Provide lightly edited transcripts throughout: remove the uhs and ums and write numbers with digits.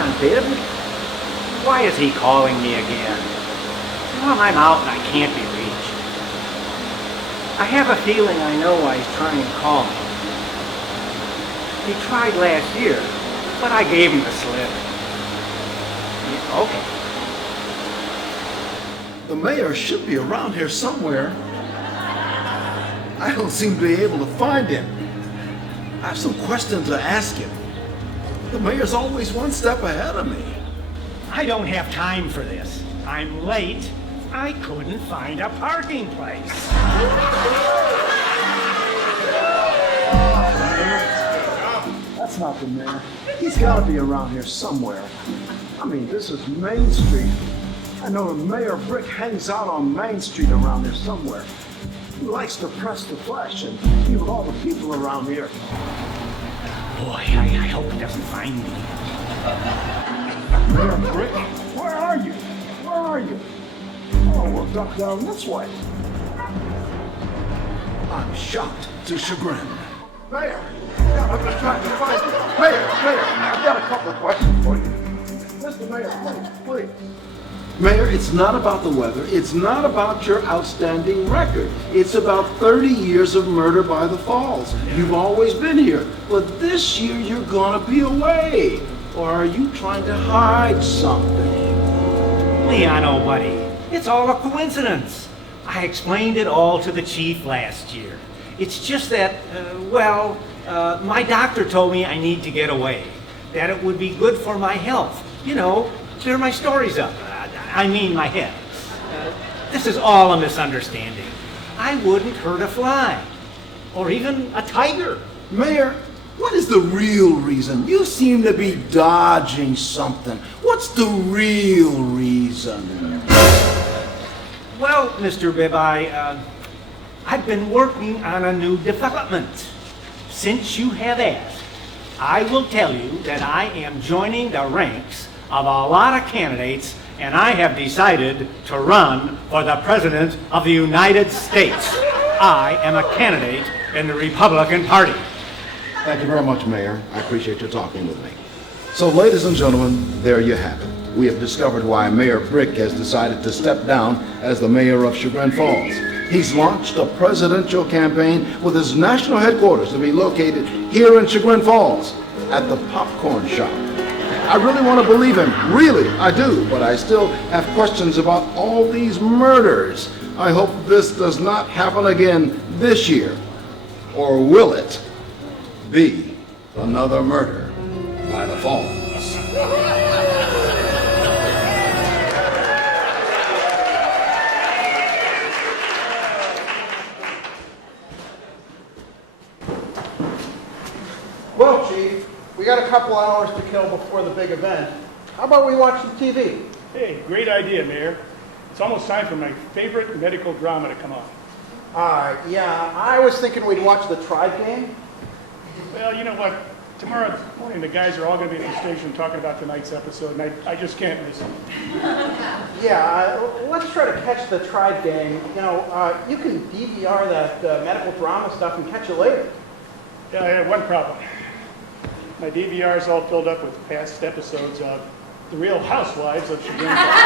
on, Bib. Why is he calling me again? Well, I'm out and I can't be reached. I have a feeling I know why he's trying to call me. He tried last year, but I gave him the slip. Yeah, okay. The mayor should be around here somewhere. I don't seem to be able to find him. I have some questions to ask him. The mayor's always one step ahead of me. I don't have time for this. I'm late. I couldn't find a parking place. That's not the mayor. He's got to be around here somewhere. I mean, this is Main Street. I know the Mayor Brick hangs out on Main Street around here somewhere. He likes to press the flesh and be with all the people around here. Boy, I hope he doesn't find me. Mayor Brick, where are you? Where are you? Oh, we'll duck down this way. I'm shocked to chagrin. Mayor, I've been trying to find you. Mayor, I've got a couple of questions for you. Mr. Mayor, please. Mayor, it's not about the weather. It's not about your outstanding record. It's about 30 years of murder by the falls. You've always been here, but this year you're gonna be away. Or are you trying to hide something? Leon, buddy, it's all a coincidence. I explained it all to the chief last year. It's just that, my doctor told me I need to get away. That it would be good for my health. You know, clear my stories up. I mean my head. This is all a misunderstanding. I wouldn't hurt a fly. Or even a tiger. Mayor, what is the real reason? You seem to be dodging something. What's the real reason? Well, Mr. Bibb, I've been working on a new development. Since you have asked, I will tell you that I am joining the ranks of a lot of candidates, and I have decided to run for the President of the United States. I am a candidate in the Republican Party. Thank you very much, Mayor. I appreciate you talking with me. So, ladies and gentlemen, there you have it. We have discovered why Mayor Brick has decided to step down as the mayor of Chagrin Falls. He's launched a presidential campaign with his national headquarters to be located here in Chagrin Falls at the Popcorn Shop. I really want to believe him, really, I do, but I still have questions about all these murders. I hope this does not happen again this year. Or will it be another murder by the falls? Well, Chief, we got a couple hours to kill before the big event. How about we watch some TV? Hey, great idea, Mayor. It's almost time for my favorite medical drama to come on. Yeah, I was thinking we'd watch the Tribe game. Well, you know what? Tomorrow morning, the guys are all going to be at the station talking about tonight's episode, and I just can't miss it. Yeah, let's try to catch the Tribe game. You know, you can DVR that medical drama stuff and catch it later. Yeah, I have one problem. My DVR is all filled up with past episodes of The Real Housewives of Chagrin. Yeah.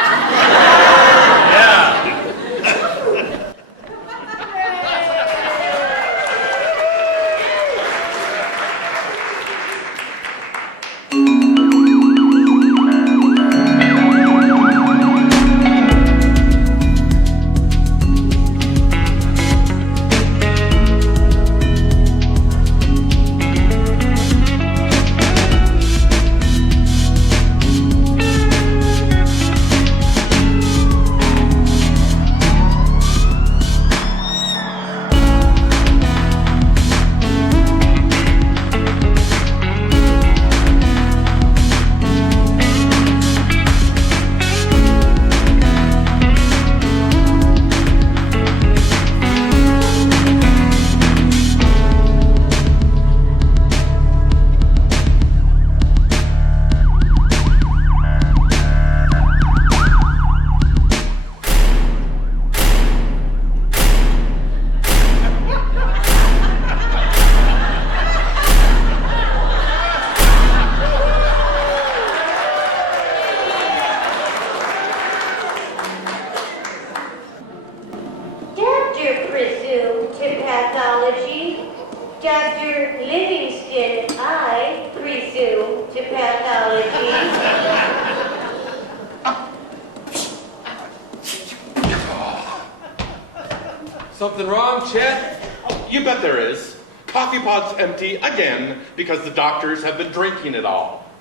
Something wrong, Chet? Oh, you bet there is. Coffee pot's empty again because the doctors have been drinking it all.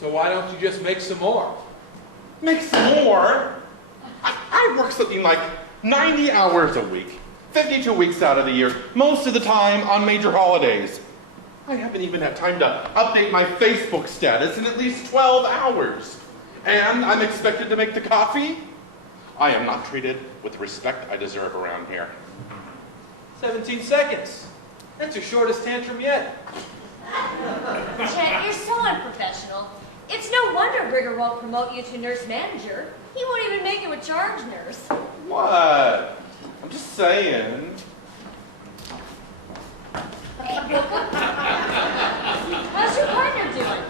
So why don't you just make some more? Make some more? I work something like 90 hours a week, 52 weeks out of the year, most of the time on major holidays. I haven't even had time to update my Facebook status in at least 12 hours. And I'm expected to make the coffee? I am not treated with the respect I deserve around here. 17 seconds. That's your shortest tantrum yet. Chet, you're so unprofessional. It's no wonder Rigger won't promote you to nurse manager. He won't even make you a charge nurse. What? I'm just saying. Hey, Booker. How's your partner doing?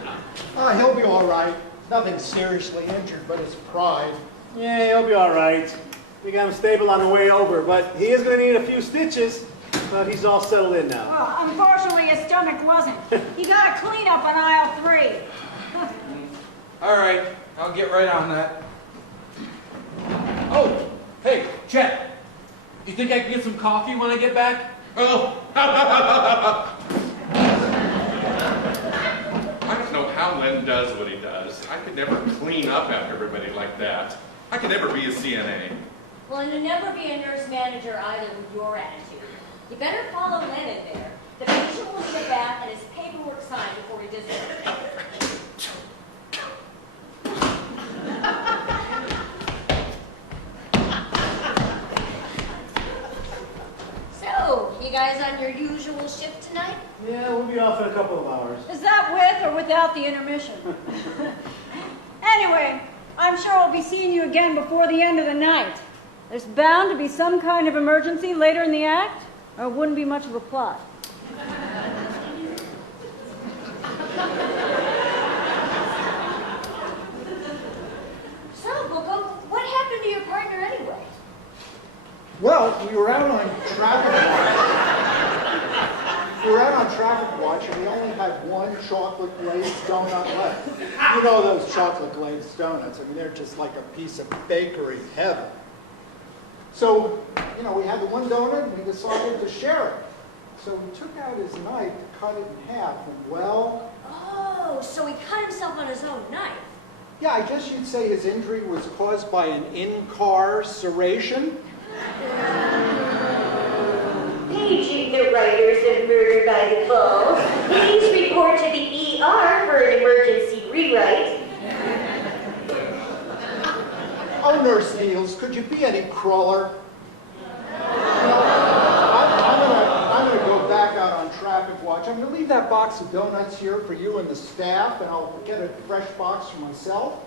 He'll be all right. Nothing seriously injured, but his pride. Yeah, he'll be all right. We got him stable on the way over, but he is going to need a few stitches. But he's all settled in now. Well, unfortunately, his stomach wasn't. He got a cleanup on aisle 3. All right, I'll get right on that. Oh, hey, Chet. Do you think I can get some coffee when I get back? Oh. I don't know how Len does what he does. I could never clean up after everybody like that. I could never be a CNA. Well, and you'll never be a nurse manager either with your attitude. You better follow Len in there. The patient will need a bath and his paperwork signed before he does it. So, you guys on your usual shift tonight? Yeah, we'll be off in a couple of hours. Is that with or without the intermission? Anyway, I'm sure I'll be seeing you again before the end of the night. There's bound to be some kind of emergency later in the act, or it wouldn't be much of a plot. So, Booker, what happened to your partner anyway? Well, we were out on traffic watch. We were out on traffic watch, and we only had one chocolate glazed donut left. You know those chocolate glazed donuts. I mean, they're just like a piece of bakery heaven. So, we had the one donut, and we decided to share it. So he took out his knife to cut it in half, and well... Oh, so he cut himself on his own knife. Yeah, I guess you'd say his injury was caused by an incarceration. Paging the writers of Murder by the Falls. Please report to the ER for an emergency rewrite. Oh, Nurse Niels, could you be any crueler? I'm going to go back out on traffic watch. I'm going to leave that box of donuts here for you and the staff, and I'll get a fresh box for myself.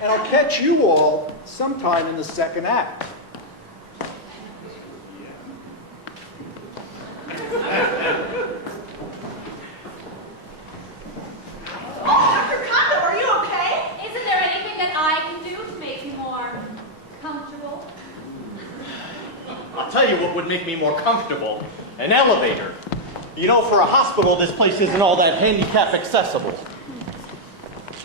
And I'll catch you all sometime in the second act. Dr. Kondo, are you okay? Isn't there anything that I can do to make you more comfortable? I'll tell you what would make me more comfortable. An elevator. You know, for a hospital, this place isn't all that handicap accessible.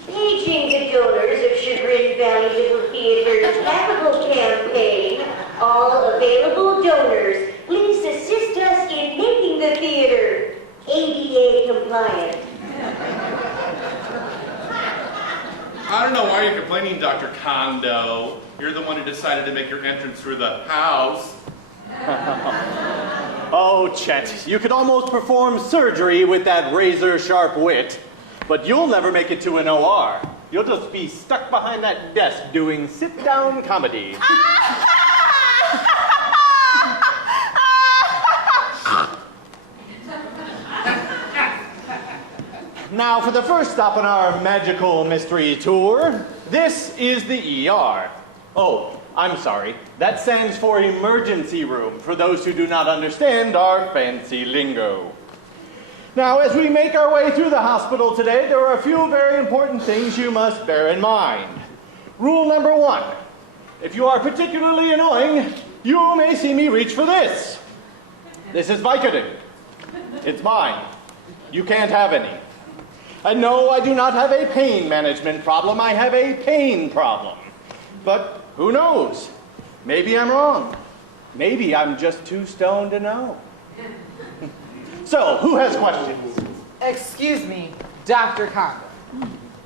Paging the donors of Chagrin Valley Little Theater's capital campaign. All available donors, please assist us in making the theater ADA compliant. I don't know why you're complaining, Dr. Kondo. You're the one who decided to make your entrance through the house. Oh, Chet, you could almost perform surgery with that razor-sharp wit, but you'll never make it to an OR. You'll just be stuck behind that desk doing sit-down comedy. Now, for the first stop on our magical mystery tour, this is the ER. Oh, I'm sorry. That stands for emergency room, for those who do not understand our fancy lingo. Now, as we make our way through the hospital today, there are a few very important things you must bear in mind. Rule number 1. If you are particularly annoying, you may see me reach for this. This is Vicodin. It's mine. You can't have any. And no, I do not have a pain management problem. I have a pain problem. But who knows? Maybe I'm wrong. Maybe I'm just too stoned to know. So, who has questions? Excuse me, Dr. Condo.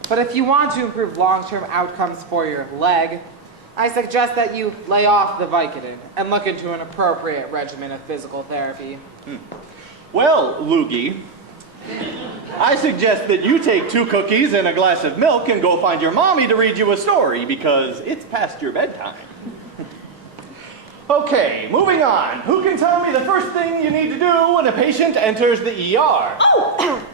But if you want to improve long-term outcomes for your leg, I suggest that you lay off the Vicodin and look into an appropriate regimen of physical therapy. Well, Loogie, I suggest that you take 2 cookies and a glass of milk and go find your mommy to read you a story because it's past your bedtime. Okay, moving on. Who can tell me the first thing you need to do when a patient enters the ER? Oh!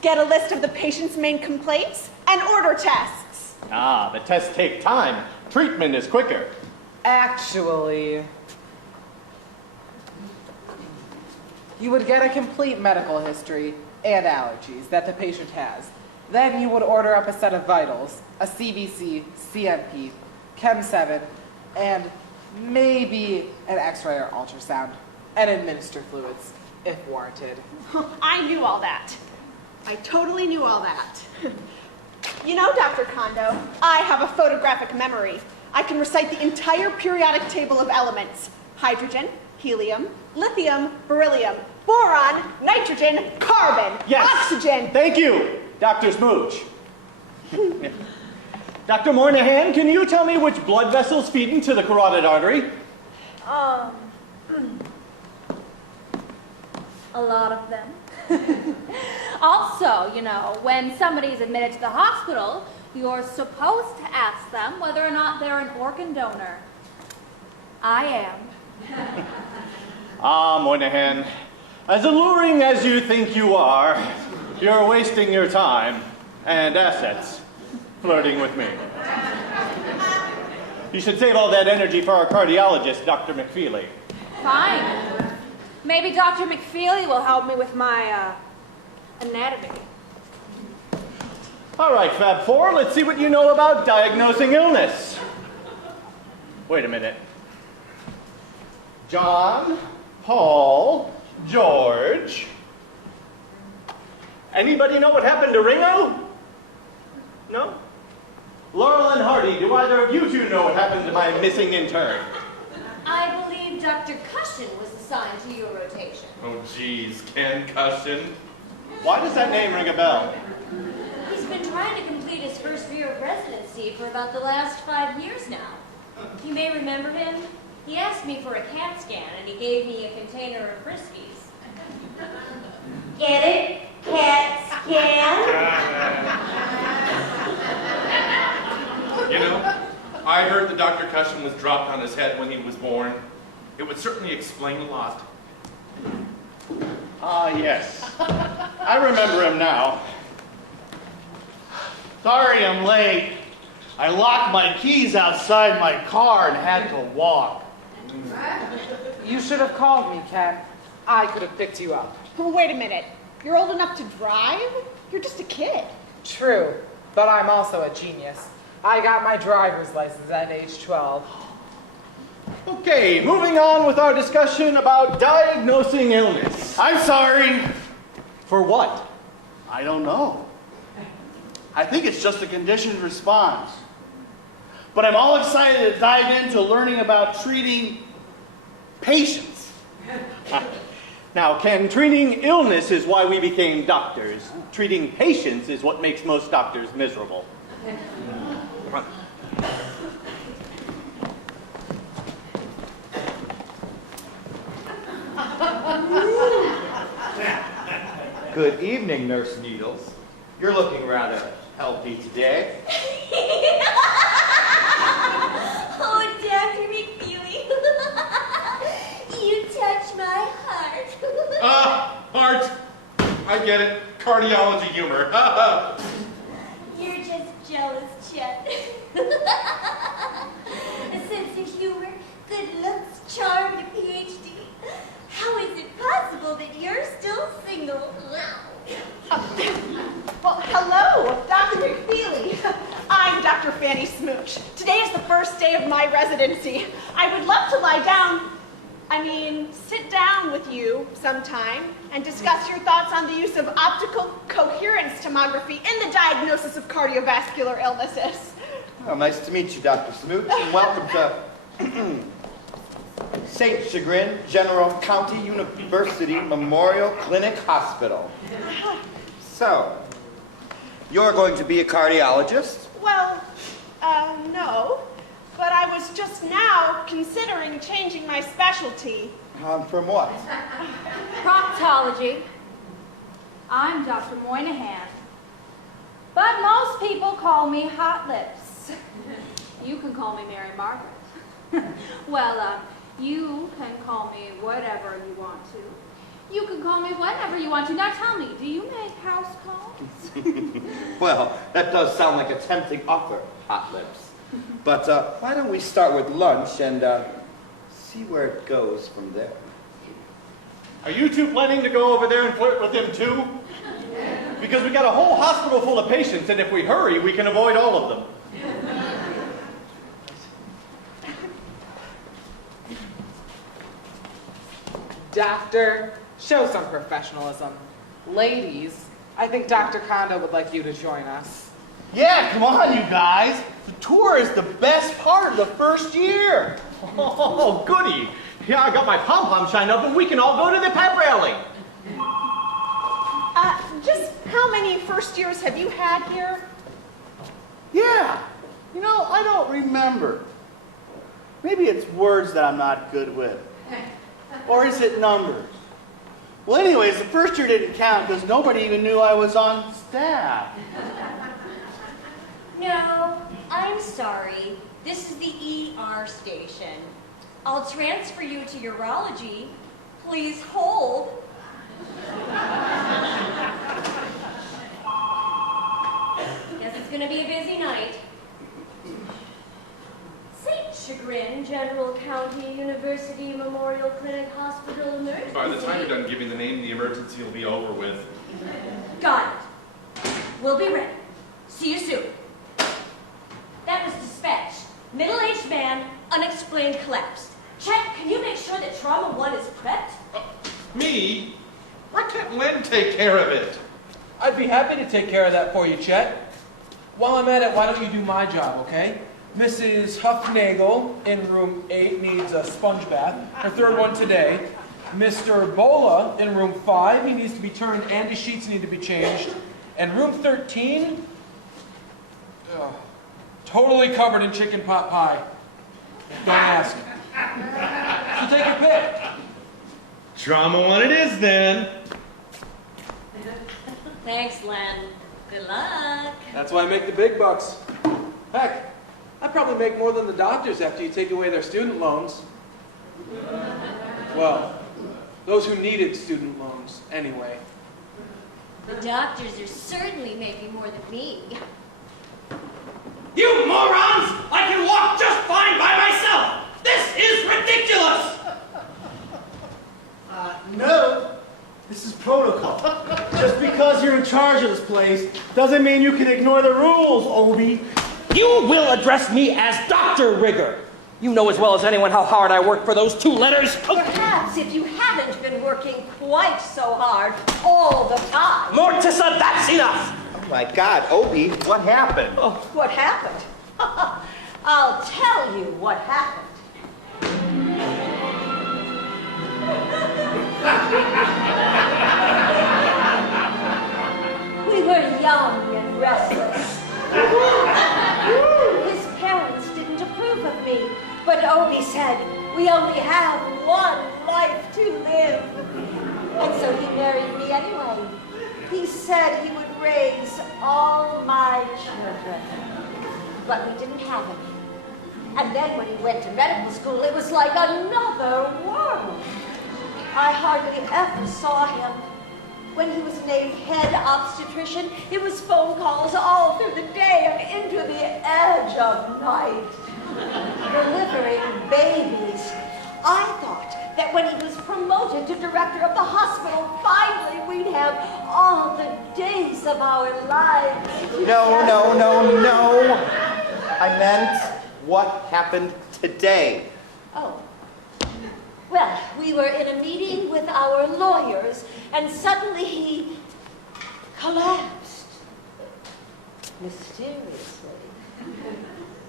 Get a list of the patient's main complaints and order tests. Ah, the tests take time. Treatment is quicker. Actually, you would get a complete medical history and allergies that the patient has. Then you would order up a set of vitals, a CBC, CMP, Chem 7, and maybe an X-ray or ultrasound, and administer fluids if warranted. I knew all that. I totally knew all that. You know, Dr. Kondo, I have a photographic memory. I can recite the entire periodic table of elements. Hydrogen, helium, lithium, beryllium, boron, nitrogen, carbon, yes. Oxygen. Thank you, Dr. Smooch. Dr. Moynihan, can you tell me which blood vessels feed into the carotid artery? A lot of them. Also, you know, when somebody's admitted to the hospital, you're supposed to ask them whether or not they're an organ donor. I am. Ah, Moynihan, as alluring as you think you are, you're wasting your time and assets flirting with me. You should save all that energy for our cardiologist, Dr. McFeely. Fine. Maybe Dr. McFeely will help me with my, anatomy. All right, Fab Four, let's see what you know about diagnosing illness. Wait a minute. John, Paul, George. Anybody know what happened to Ringo? No? Laurel and Hardy, do either of you two know what happened to my missing intern? I believe Dr. Cushion was assigned to your rotation. Oh, geez, Ken Cushion. Why does that name ring a bell? He's been trying to complete his first year of residency for about the last 5 years now. You may remember him. He asked me for a CAT scan, and he gave me a container of Friskies. Get it? CAT scan? You know, I heard that Dr. Cushion was dropped on his head when he was born. It would certainly explain a lot. Ah, yes. I remember him now. Sorry I'm late. I locked my keys outside my car and had to walk. You should have called me, Ken. I could have picked you up. Wait a minute. You're old enough to drive? You're just a kid. True, but I'm also a genius. I got my driver's license at age 12. Okay, moving on with our discussion about diagnosing illness. I'm sorry. For what? I don't know. I think it's just a conditioned response. But I'm all excited to dive into learning about treating patients. Now, Ken, treating illness is why we became doctors. Treating patients is what makes most doctors miserable. Good evening, Nurse Needles. You're looking rather healthy today. Oh, Dr. McFeely, you touch my heart. Heart. I get it. Cardiology humor. You're just jealous, Chet. A sense of humor, good looks, charm, and a PhD. How is it possible that you're still single? Well, hello, Dr. McFeely. I'm Dr. Fanny Smooch. Today is the first day of my residency. I would love to sit down with you sometime and discuss your thoughts on the use of optical coherence tomography in the diagnosis of cardiovascular illnesses. Well, nice to meet you, Dr. Smooch, and welcome to St. Chagrin General County University Memorial Clinic Hospital. So, you're going to be a cardiologist? Well, no. But I was just now considering changing my specialty. From what? Proctology. I'm Dr. Moynihan. But most people call me Hot Lips. You can call me Mary Margaret. Well, you can call me whatever you want to. You can call me whenever you want to. Now tell me, do you make house calls? Well, that does sound like a tempting offer, Hot Lips. But why don't we start with lunch and see where it goes from there? Are you two planning to go over there and flirt with him too? Because we got a whole hospital full of patients, and if we hurry, we can avoid all of them. Doctor, show some professionalism. Ladies, I think Dr. Kondo would like you to join us. Yeah, come on, you guys. The tour is the best part of the first year. Oh, goody. Yeah, I got my pom-pom shined up, and we can all go to the pep rally. Just how many first years have you had here? Yeah, you know, I don't remember. Maybe it's words that I'm not good with. Or is it numbers? Well, anyways, the first year didn't count because nobody even knew I was on staff. No, I'm sorry. This is the ER station. I'll transfer you to urology. Please hold. Guess it's gonna be a busy night. St. Chagrin General County University Memorial Clinic Hospital Emergency. By the time you're done giving the name, the emergency will be over with. Got it. We'll be ready. See you soon. That was dispatch. Middle-aged man, unexplained collapse. Chet, can you make sure that Trauma 1 is prepped? Me? Why can't Len take care of it? I'd be happy to take care of that for you, Chet. While I'm at it, why don't you do my job, okay? Mrs. Huffnagel in room 8 needs a sponge bath. Her third one today. Mr. Bola in room 5, he needs to be turned and his sheets need to be changed. And room 13, totally covered in chicken pot pie. Don't ask. So take your pick. Trauma 1 it is then. Thanks, Len. Good luck. That's why I make the big bucks. Heck, I probably make more than the doctors after you take away their student loans. Well, those who needed student loans, anyway. The doctors are certainly making more than me. You morons! I can walk just fine by myself! This is ridiculous! No, this is protocol. Just because you're in charge of this place doesn't mean you can ignore the rules, Obi. You will address me as Dr. Rigger. You know as well as anyone how hard I work for those 2 letters. Perhaps if you haven't been working quite so hard all the time. Mortissa, that's enough! Oh my God, Obi, what happened? Oh, what happened? I'll tell you what happened. We were young and restless. His parents didn't approve of me, but Obi said, we only have one life to live. And so he married me anyway. He said he would raise all my children. But we didn't have any. And then when he went to medical school, it was like another world. I hardly ever saw him. When he was named head obstetrician, it was phone calls all through the day and into the edge of night. Delivering babies. I thought that when he was promoted to director of the hospital, finally we'd have all the days of our lives together. No. I meant what happened today. Oh. Well, we were in a meeting with our lawyers, and suddenly he collapsed. mysteriously.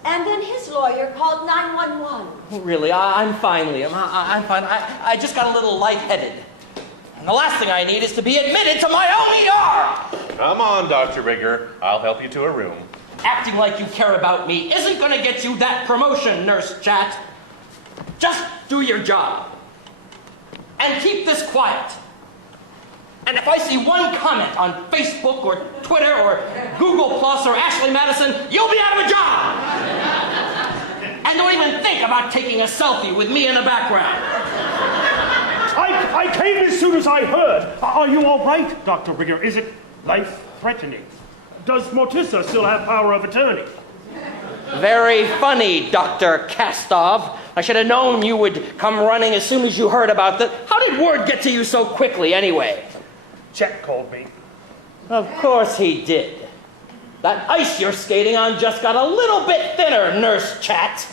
And then his lawyer called 911. Really, I'm fine, Liam. I'm fine. I just got a little lightheaded. And the last thing I need is to be admitted to my own ER! Come on, Dr. Rigger. I'll help you to a room. Acting like you care about me isn't gonna get you that promotion, Nurse Chat. Just do your job. And keep this quiet. And if I see one comment on Facebook or Twitter or Google Plus or Ashley Madison, you'll be out of a job! And don't even think about taking a selfie with me in the background. I came as soon as I heard. Are you all right, Dr. Rigger? Is it life-threatening? Does Mortissa still have power of attorney? Very funny, Dr. Kastov. I should have known you would come running as soon as you heard about that. How did word get to you so quickly, anyway? Chet called me. Of course he did. That ice you're skating on just got a little bit thinner, Nurse Chat.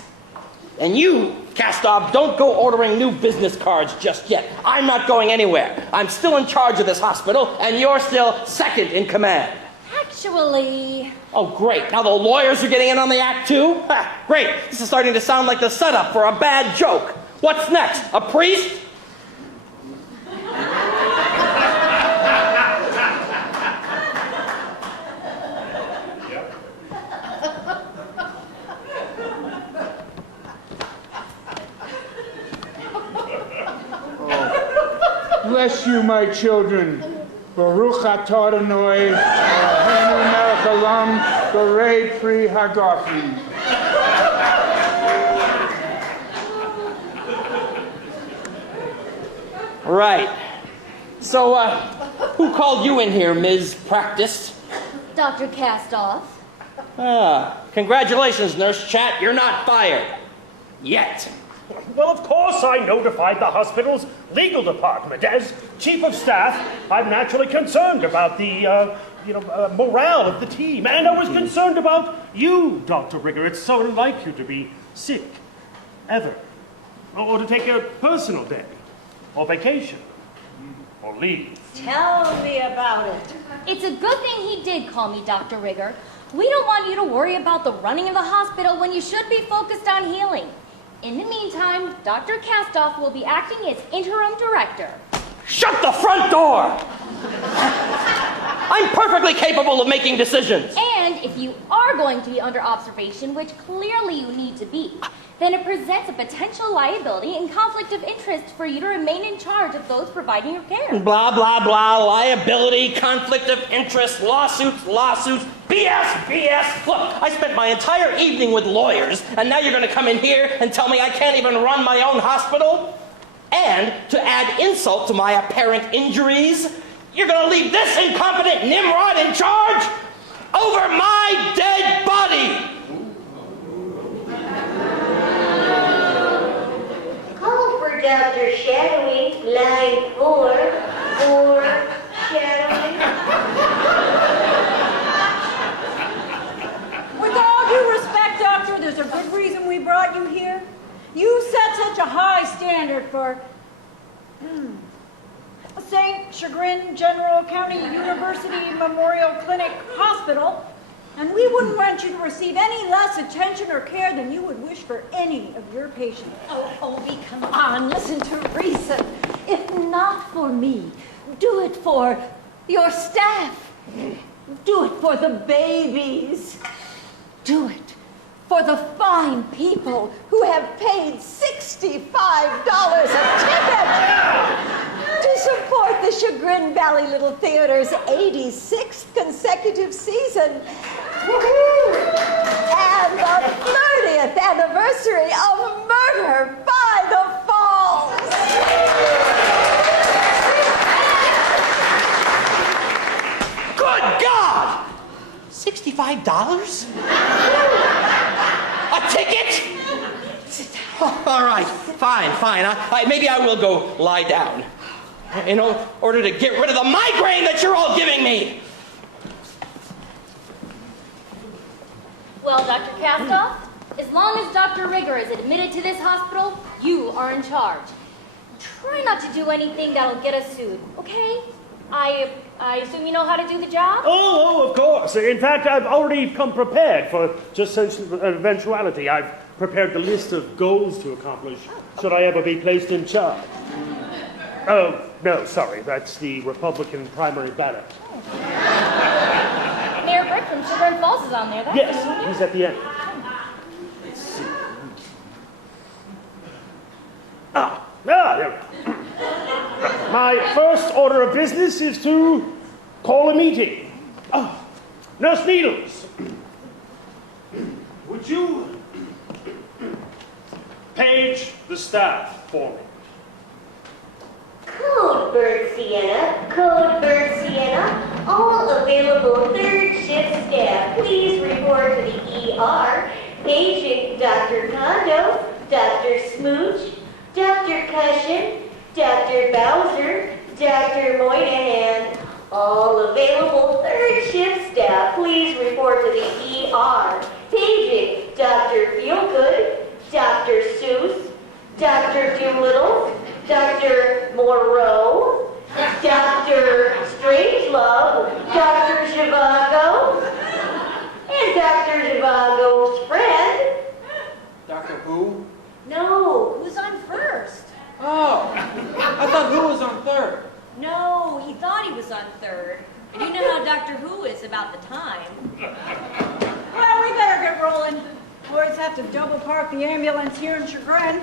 And you, Kastov, don't go ordering new business cards just yet. I'm not going anywhere. I'm still in charge of this hospital, and you're still second in command. Actually... Oh, great. Now the lawyers are getting in on the act, too? Ha, great. This is starting to sound like the setup for a bad joke. What's next? A priest? Bless you, my children. Baruch atah Adonai, Eloheinu melech haolam, borei pri hagafen. Right. So, who called you in here, Ms. Practice? Dr. Kastov. Congratulations, Nurse Chat. You're not fired. Yet. Well, of course I notified the hospital's legal department. As chief of staff, I'm naturally concerned about the, morale of the team. And I was concerned about you, Dr. Rigger. It's so unlike you to be sick, ever. Or to take a personal day, or vacation, or leave. Tell me about it. It's a good thing he did call me Dr. Rigger. We don't want you to worry about the running of the hospital when you should be focused on healing. In the meantime, Dr. Kastov will be acting as interim director. Shut the front door! I'm perfectly capable of making decisions. And if you are going to be under observation, which clearly you need to be, then it presents a potential liability and conflict of interest for you to remain in charge of those providing your care. Blah, blah, blah, liability, conflict of interest, lawsuits, BS. Look, I spent my entire evening with lawyers, and now you're going to come in here and tell me I can't even run my own hospital? And to add insult to my apparent injuries, you're going to leave this incompetent Nimrod in charge over my dead body! Call for Dr. Shadowing, line 4, shadowing. With all due respect, Doctor, there's a good reason we brought you here. You set such a high standard for St. Chagrin General County University Memorial Clinic Hospital, and we wouldn't want you to receive any less attention or care than you would wish for any of your patients. Oh, Obi, come on, listen to Teresa. If not for me, do it for your staff. Do it for the babies. Do it for the fine people who have paid $65 a ticket to support the Chagrin Valley Little Theater's 86th consecutive season and the 30th anniversary of Murder by the Falls. Good God! $65? A ticket? Oh, all right, fine. Maybe I will go lie down in order to get rid of the migraine that you're all giving me. Well, Dr. Kastov, as long as Dr. Rigger is admitted to this hospital, you are in charge. Try not to do anything that'll get us sued, okay? I assume you know how to do the job? Oh, of course. course. In fact, I've already come prepared for just such an eventuality. I've prepared the list of goals to accomplish should I ever be placed in charge. Oh, no, sorry. That's the Republican primary ballot. Mayor Brick from Chagrin Falls is on there. That's Yes, he's at the end. Let's see. There we go. My first order of business is to call a meeting. Nurse Needles, would you page the staff for me? Code Bird Sienna, all available third shift staff, please report to the ER, paging Dr. Kondo, Dr. Smooch, Dr. Cushion, Dr. Bowser, Dr. Moynihan. All available third shift staff, please report to the ER. Paging Dr. Feelgood, Dr. Seuss, Dr. Doolittle, Dr. Moreau, Dr. Strangelove, Dr. Zhivago, and Dr. Zhivago's friend. Dr. Who? No, who's on first? Oh, I thought Who was on third. No, he thought he was on third. And you know how Doctor Who is about the time. Well, we better get rolling. Boys have to double park the ambulance here in Chagrin.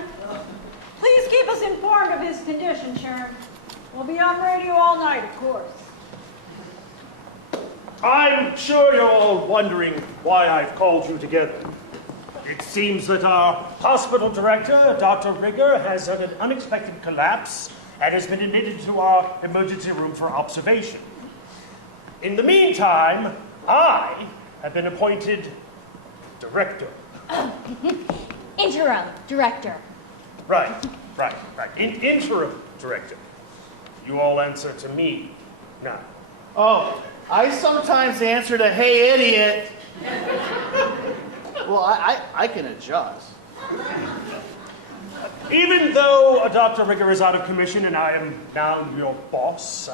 Please keep us informed of his condition, Sharon. We'll be on radio all night, of course. I'm sure you're all wondering why I've called you together. It seems that our hospital director, Dr. Rigger, has had an unexpected collapse and has been admitted to our emergency room for observation. In the meantime, I have been appointed director. Interim director. Right. Interim director. You all answer to me now. Oh, I sometimes answer to "Hey, idiot." Well, I can adjust. Even though Dr. Rigger is out of commission and I am now your boss,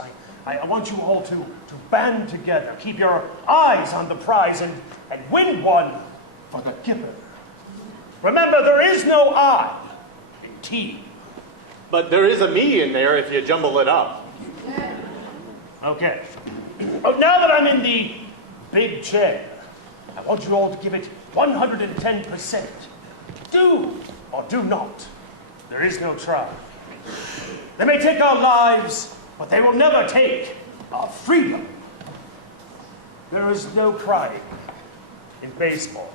I want you all to band together, keep your eyes on the prize, and win one for the giver. Remember, there is no I in team. But there is a me in there if you jumble it up. Okay. Now that I'm in the big chair, I want you all to give it 110%. Do or do not. There is no try. They may take our lives, but they will never take our freedom. There is no crying in baseball.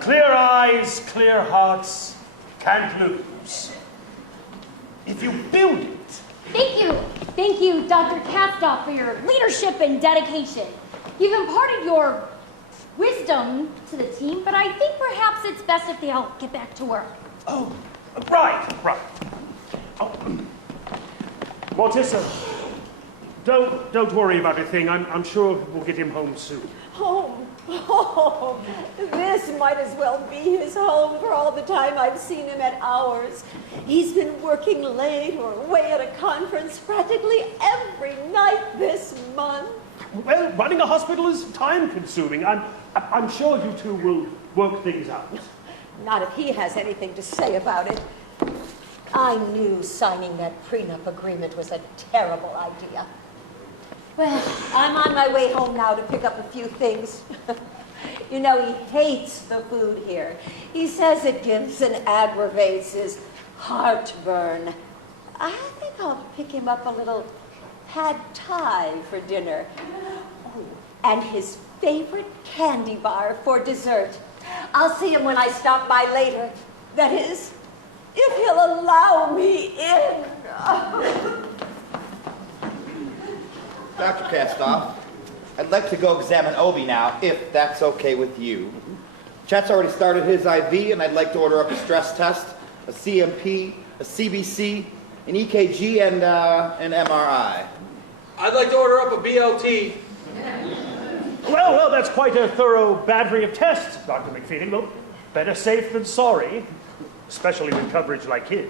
Clear eyes, clear hearts, can't lose. If you build it. Thank you, Dr. Kastoff, for your leadership and dedication. You've imparted your wisdom to the team, but I think perhaps it's best if they all get back to work. Oh, right. Oh. Mortissa, don't worry about a thing. I'm sure we'll get him home soon. Oh, this might as well be his home for all the time I've seen him at ours. He's been working late or away at a conference practically every night this month. Well, running a hospital is time-consuming. I'm sure you two will work things out. Not if he has anything to say about it. I knew signing that prenup agreement was a terrible idea. Well, I'm on my way home now to pick up a few things. You know, he hates the food here. He says it gives and aggravates his heartburn. I think I'll pick him up a little pad thai for dinner. Oh, and his favorite candy bar for dessert. I'll see him when I stop by later. That is, if he'll allow me in. Dr. Kastoff, I'd like to go examine Obi now, if that's okay with you. Chet's already started his IV, and I'd like to order up a stress test, a CMP, a CBC, an EKG, and an MRI. I'd like to order up a BLT. Well, that's quite a thorough battery of tests, Dr. McFeely. Well, better safe than sorry, especially with coverage like his.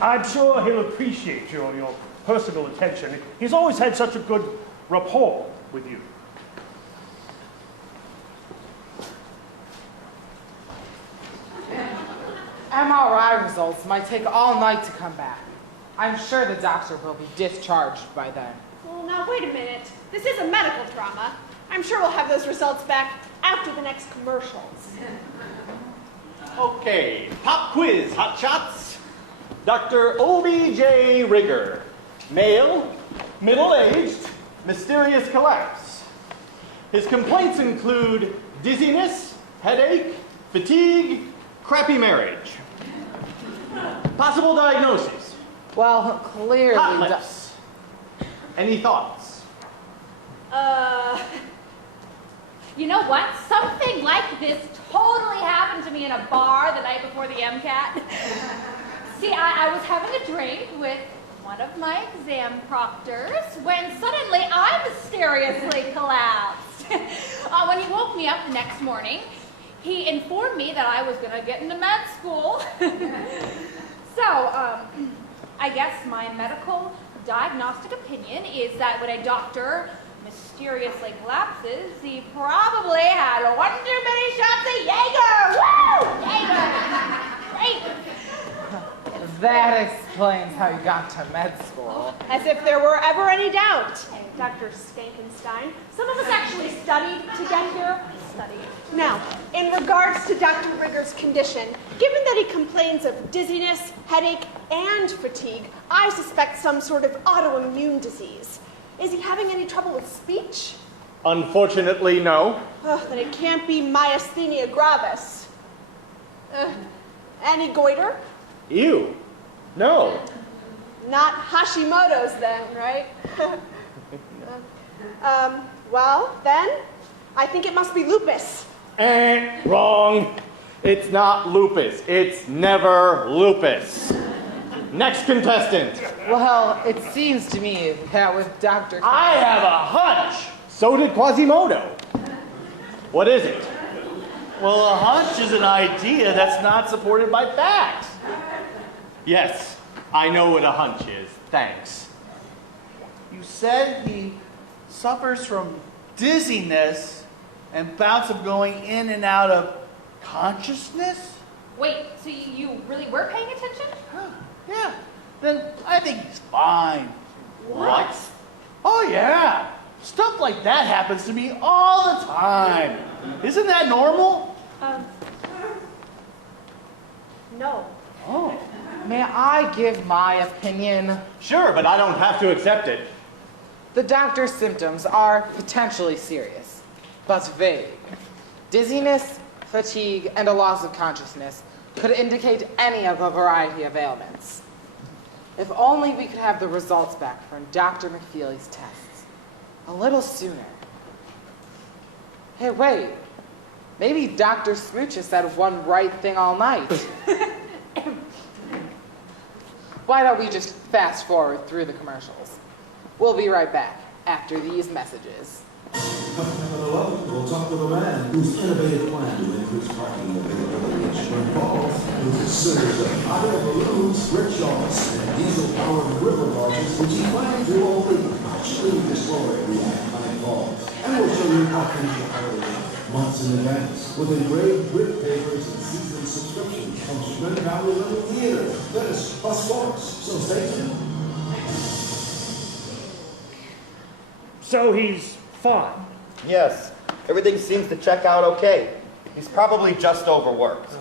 I'm sure he'll appreciate your personal attention. He's always had such a good rapport with you. MRI results might take all night to come back. I'm sure the doctor will be discharged by then. Well, now wait a minute. This is a medical drama. I'm sure we'll have those results back after the next commercials. Okay, pop quiz, hot shots. Dr. O.B.J. Rigger, male, middle-aged, mysterious collapse. His complaints include dizziness, headache, fatigue, crappy marriage. Possible diagnosis. Well, clearly... Hot lips. Any thoughts? You know what? Something like this totally happened to me in a bar the night before the MCAT. See, I was having a drink with one of my exam proctors when suddenly I mysteriously collapsed. When he woke me up the next morning, he informed me that I was going to get into med school. So, I guess my medical diagnostic opinion is that when a doctor mysteriously collapses, he probably had one too many shots of Jaeger! Woo! Jaeger! Great! That explains how you got to med school. As if there were ever any doubt. Hey, Dr. Skankenstein, some of us actually studied to get here. Now, in regards to Dr. Rigger's condition, given that he complains of dizziness, headache, and fatigue, I suspect some sort of autoimmune disease. Is he having any trouble with speech? Unfortunately, no. Oh, then it can't be myasthenia gravis. Any goiter? Ew. No. Not Hashimoto's then, right? Well, then, I think it must be lupus. Wrong. It's not lupus. It's never lupus. Next contestant. Well, it seems to me that with Dr. I have a hunch. So did Quasimodo. What is it? Well, a hunch is an idea that's not supported by facts. Yes, I know what a hunch is. Thanks. You said he suffers from dizziness and bouts of going in and out of consciousness? Wait, so you really were paying attention? Yeah, then I think he's fine. What? Oh yeah, stuff like that happens to me all the time. Isn't that normal? No. Oh. May I give my opinion? Sure, but I don't have to accept it. The doctor's symptoms are potentially serious, but vague. Dizziness, fatigue, and a loss of consciousness could indicate any of a variety of ailments. If only we could have the results back from Dr. McFeely's tests a little sooner. Hey, wait. Maybe Dr. Smooch has said one right thing all night. Why don't we just fast forward through the commercials? We'll be right back after these messages. We'll talk with a man whose innovative plan to increase parking availability in Chagrin Falls with a series of hot air balloons, rickshaws, and diesel-powered river barges, which he planned to only partially destroy the iconic falls. And we'll show you how things are held months in advance with engraved brick papers and season subscriptions from Chagrin Valley Little Theater, tennis, plus sports. So stay tuned. So he's fine. Yes, everything seems to check out okay. He's probably just overworked.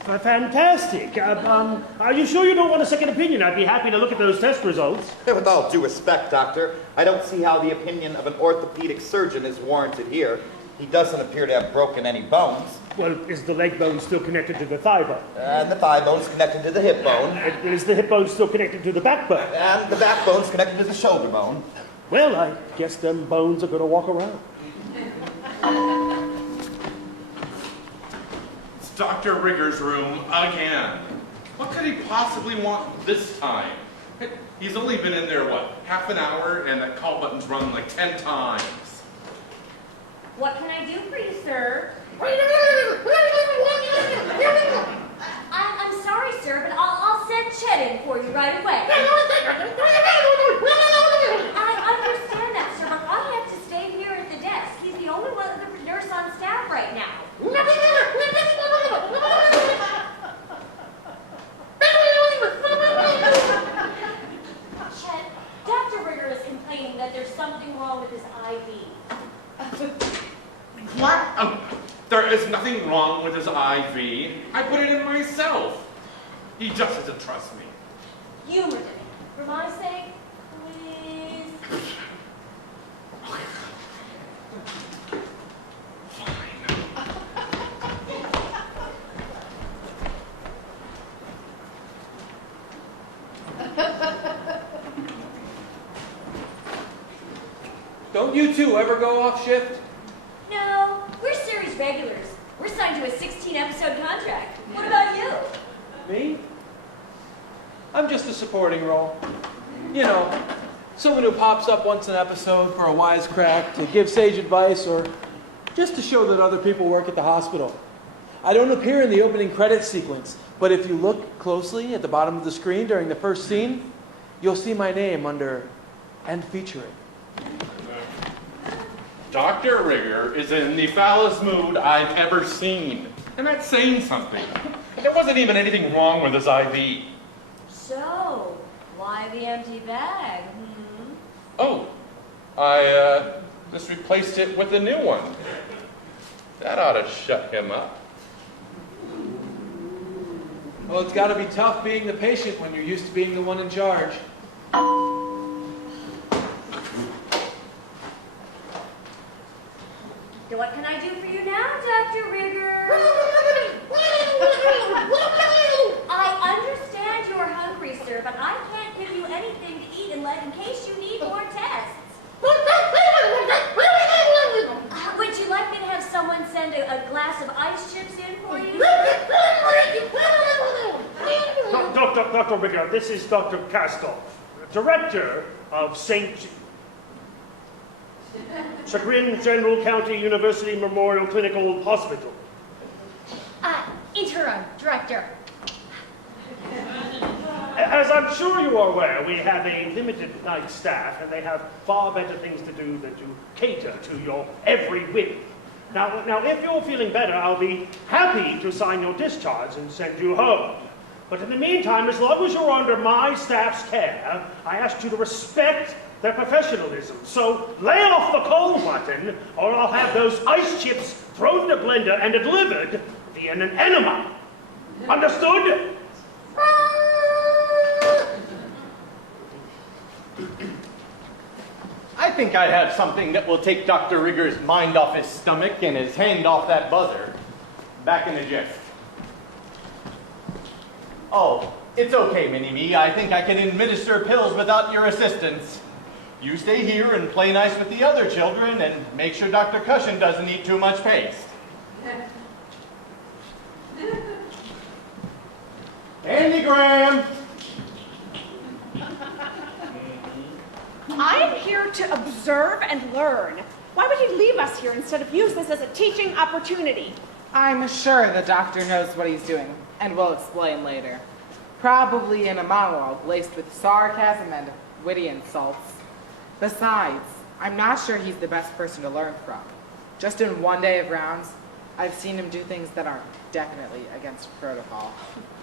Fantastic. Are you sure you don't want a second opinion? I'd be happy to look at those test results. With all due respect, Doctor, I don't see how the opinion of an orthopedic surgeon is warranted here. He doesn't appear to have broken any bones. Well, is the leg bone still connected to the thigh bone? And the thigh bone's connected to the hip bone. Is the hip bone still connected to the backbone? And the backbone's connected to the shoulder bone. Well, I guess them bones are going to walk around. It's Dr. Rigger's room again. What could he possibly want this time? He's only been in there, what, half an hour, and that call button's rung like 10 times. What can I do for you, sir? I'm sorry, sir, but I'll send Chet in for you right away. I understand IV. What? There is nothing wrong with his IV. I put it in myself. He just doesn't trust me. Humor me. For my sake, please. Don't you two ever go off shift? No, we're series regulars. We're signed to a 16-episode contract. What about you? Me? I'm just a supporting role. You know, someone who pops up once an episode for a wisecrack, to give sage advice, or just to show that other people work at the hospital. I don't appear in the opening credits sequence, but if you look closely at the bottom of the screen during the first scene, you'll see my name under "and featuring." Dr. Rigger is in the foulest mood I've ever seen. And that's saying something. There wasn't even anything wrong with his IV. So, why the empty bag? Oh, I just replaced it with a new one. That ought to shut him up. Well, it's got to be tough being the patient when you're used to being the one in charge. What can I do for you now, Dr. Rigger? I understand you're hungry, sir, but I can't give you anything to eat in case you need more tests. Would you like me to have someone send a glass of ice chips in for you? Dr. Rigger, this is Dr. Kastel, Director of Chagrin General County University Memorial Clinical Hospital. Interim Director. As I'm sure you are aware, we have a limited night staff, and they have far better things to do than to cater to your every whim. Now, if you're feeling better, I'll be happy to sign your discharge and send you home. But in the meantime, as long as you're under my staff's care, I ask you to respect their professionalism. So lay off the coal button, or I'll have those ice chips thrown in a blender and delivered via an enema. Understood? I think I have something that will take Dr. Rigger's mind off his stomach and his hand off that buzzer. Back in a jiff. Oh, it's okay, Mini-Me. I think I can administer pills without your assistance. You stay here and play nice with the other children and make sure Dr. Cushion doesn't eat too much paste. Andy Graham! I'm here to observe and learn. Why would he leave us here instead of use this as a teaching opportunity? I'm sure the doctor knows what he's doing, and will explain later. Probably in a monologue laced with sarcasm and witty insults. Besides, I'm not sure he's the best person to learn from. Just in one day of rounds, I've seen him do things that are definitely against protocol.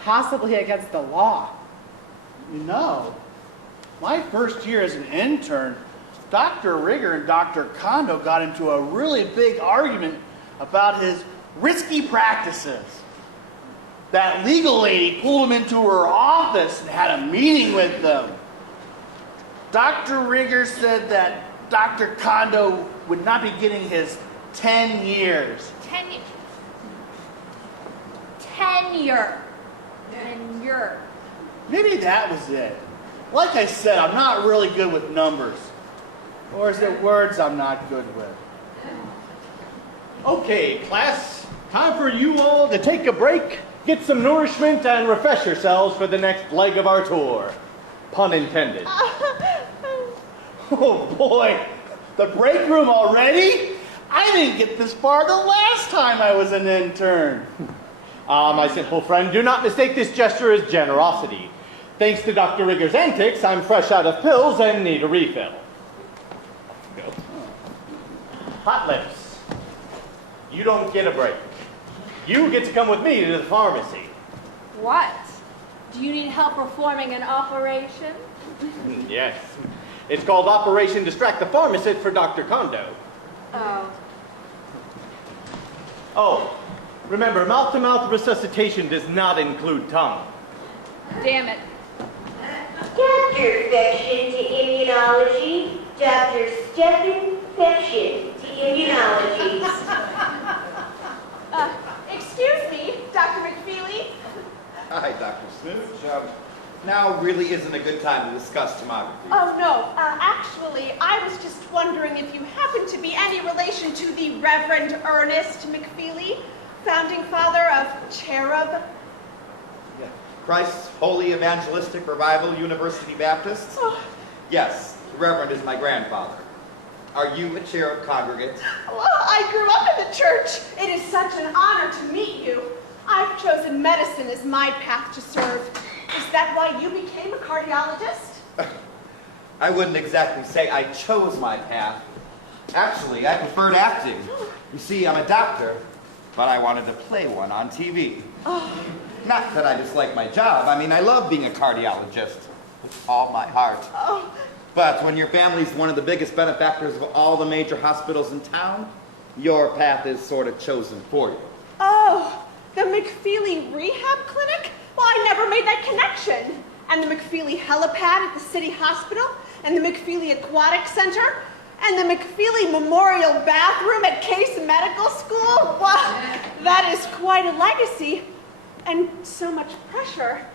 Possibly against the law. You know, my first year as an intern, Dr. Rigger and Dr. Kondo got into a really big argument about his risky practices. That legal lady pulled him into her office and had a meeting with them. Dr. Rigger said that Dr. Kondo would not be getting his 10 years. Tenure. Maybe that was it. Like I said, I'm not really good with numbers. Or is it words I'm not good with? Okay, class, time for you all to take a break, get some nourishment, and refresh yourselves for the next leg of our tour. Pun intended. Oh boy, the break room already? I didn't get this far the last time I was an intern. My simple friend, do not mistake this gesture as generosity. Thanks to Dr. Rigger's antics, I'm fresh out of pills and need a refill. Go. Hot lips. You don't get a break. You get to come with me to the pharmacy. What? Do you need help performing an operation? Yes. It's called Operation Distract the Pharmacist for Dr. Kondo. Oh. Oh, remember, mouth-to-mouth resuscitation does not include tongue. Damn it. Dr. Fection to Immunology. Dr. Stefan Fection to Immunology. Excuse me, Dr. McFeely? Hi, Dr. Smooch. Now really isn't a good time to discuss tomography. Oh, no. Actually, I was just wondering if you happen to be any relation to the Reverend Ernest McFeely, founding father of Cherub. Yeah. Christ's Holy Evangelistic Revival University Baptist? Oh. Yes, the Reverend is my grandfather. Are you a Cherub congregant? Well, I grew up in the church. It is such an honor to meet you. I've chosen medicine as my path to serve. Is that why you became a cardiologist? I wouldn't exactly say I chose my path. Actually, I preferred acting. You see, I'm a doctor, but I wanted to play one on TV. Oh. Not that I dislike my job. I mean, I love being a cardiologist with all my heart. Oh. But when your family's one of the biggest benefactors of all the major hospitals in town, your path is sort of chosen for you. Oh, the McFeely Rehab Clinic? Well, I never made that connection. And the McFeely helipad at the city hospital, and the McFeely Aquatic Center, and the McFeely Memorial Bathroom at Case Medical School. Wow, that is quite a legacy. And so much pressure.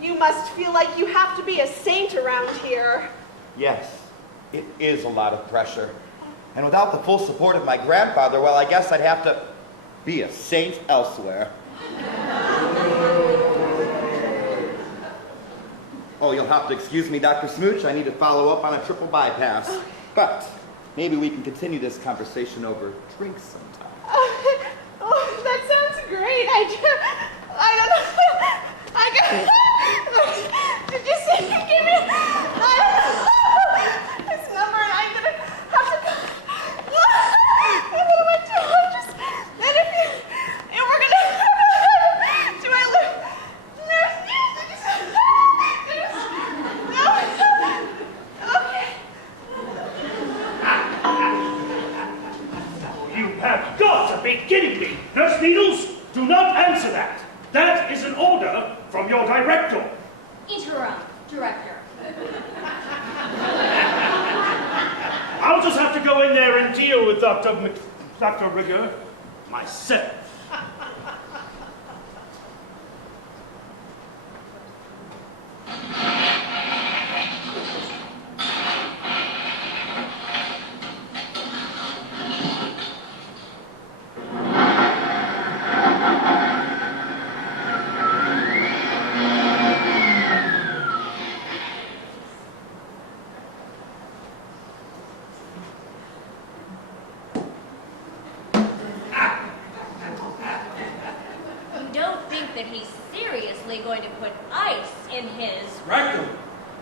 You must feel like you have to be a saint around here. Yes, it is a lot of pressure. And without the full support of my grandfather, well, I guess I'd have to be a saint elsewhere. Oh, you'll have to excuse me, Dr. Smooch. I need to follow up on a triple bypass. But maybe we can continue this conversation over drinks sometime. Oh, that sounds great. Did you say give me this number and I'm gonna have to what am I doing? Just and if we're gonna do I look You have got to be kidding me! Nurse Needles, do not answer that! That is an order from your director. Interim director. I'll just have to go in there and deal with Dr. Rigger myself. Going to put ice in his rectum.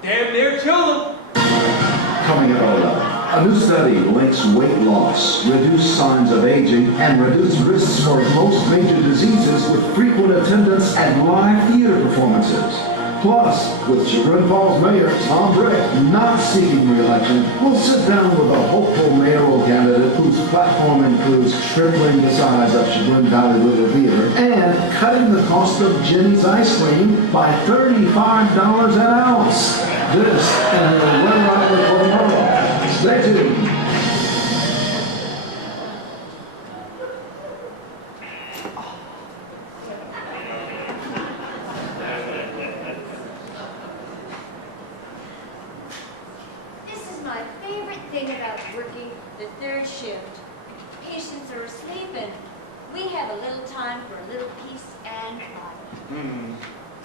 Damn near killed him. Coming up, a new study links weight loss, reduced signs of aging, and reduced risks for most major diseases with frequent attendance at live theater performances. Plus, with Chagrin Falls Mayor Tom Brick not seeking re-election, we'll sit down with a hopeful mayoral candidate whose platform includes tripling the size of Chagrin Valley River Theater and cutting the cost of Jenny's ice cream by $35 an ounce. This and the Weather Outlook for tomorrow. Stay tuned.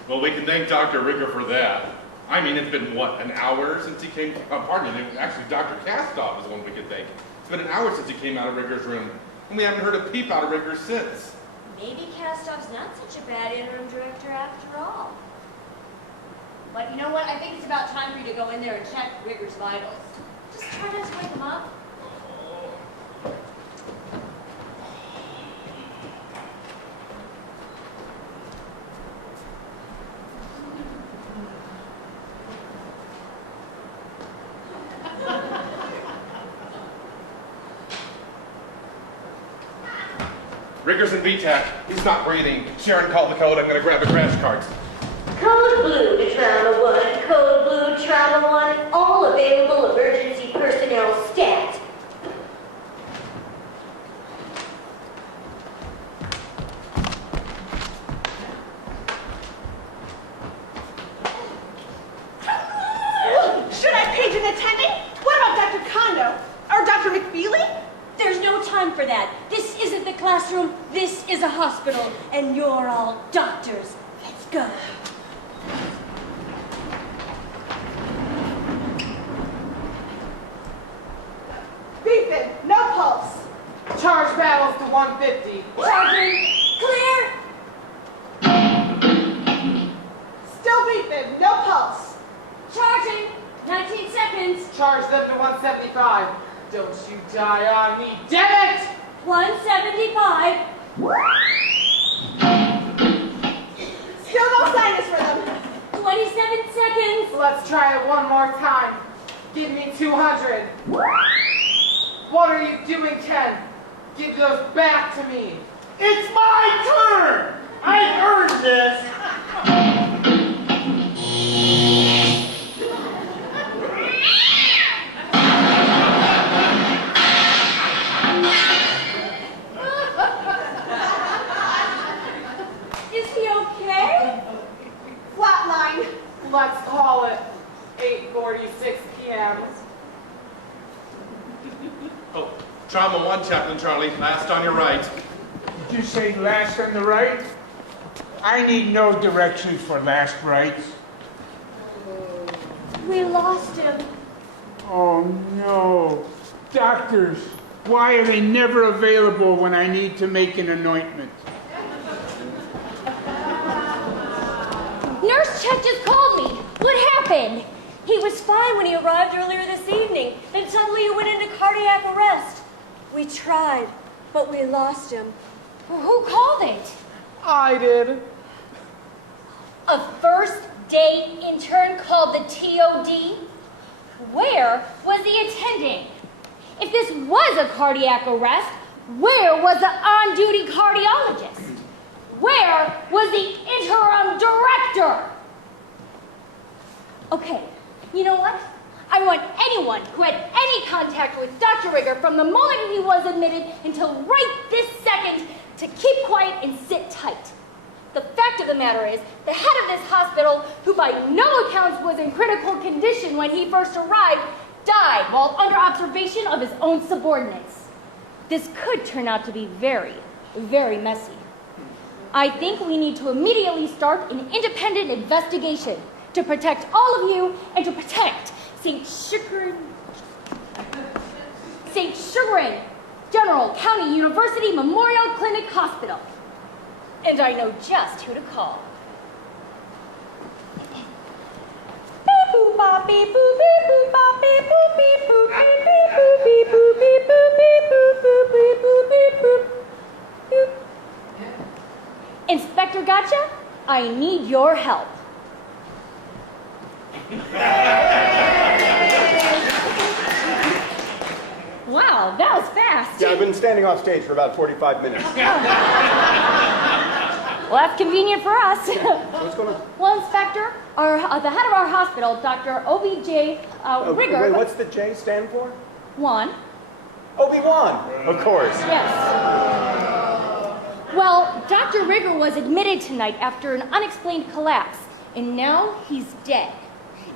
Well, we can thank Dr. Rigger for that. I mean, it's been, what, an hour since he came, pardon me, actually Dr. Kastoff is the one we can thank. It's been an hour since he came out of Rigger's room, and we haven't heard a peep out of Rigger since. Maybe Kastoff's not such a bad interim director after all. But you know what? I think it's about time for you to go in there and check Rigger's vitals. Just try not to wake him up. Riggers and VTAC. He's not breathing. Sharon called the code. I'm gonna grab a crash cart. Code blue to trauma 1, code blue trauma 1, all available emergency personnel stat. Should I page an attending? What about Dr. Kondo? Or Dr. McFeely? There's no time for that. This isn't the classroom. This is a hospital. And you're all doctors. Let's go. Beefin, no pulse. Charge battles to 150. Chagrin, clear. Still beefin, no pulse. Charging. 19 seconds. Charge them to 175. Don't you die on me, damn it! 175. Still no sinus rhythm. 27 seconds. Let's try it one more time. Give me 200. What are you doing, Ken? Give those back to me. It's my turn! I earned this! Is he okay? Flatline. Let's call it 8:46 p.m. Oh, trauma 1, Chaplain Charlie. Last on your right. Did you say last on the right? I need no directions for last rights. We lost him. Oh no. Doctors, why are they never available when I need to make an anointment? Nurse Chet just called me. What happened? He was fine when he arrived earlier this evening. Then suddenly he went into cardiac arrest. We tried, but we lost him. Who called it? I did. A first-day intern called the TOD? Where was the attending? If this was a cardiac arrest, where was the on-duty cardiologist? Where was the interim director? Okay, you know what? I want anyone who had any contact with Dr. Rigger from the moment he was admitted until right this second to keep quiet and sit tight. The fact of the matter is, the head of this hospital, who by no accounts was in critical condition when he first arrived, died while under observation of his own subordinates. This could turn out to be very, very messy. I think we need to immediately start an independent investigation to protect all of you and to protect St. Chagrin General County University Memorial Clinic Hospital. And I know just who to call. Beep boop bop beep boop beep boop bop beep boop beep boop beep beep boop beep boop beep boop beep boop boop beep boop beep boop boop. Inspector Gotcha, I need your help. Wow, that was fast. Yeah, I've been standing off stage for about 45 minutes. Well, that's convenient for us. What's going on? Well, Inspector, the head of our hospital, Dr. OBJ Rigger. Wait, what's the J stand for? Juan. Obi-Wan, of course. Yes. Well, Dr. Rigger was admitted tonight after an unexplained collapse, and now he's dead.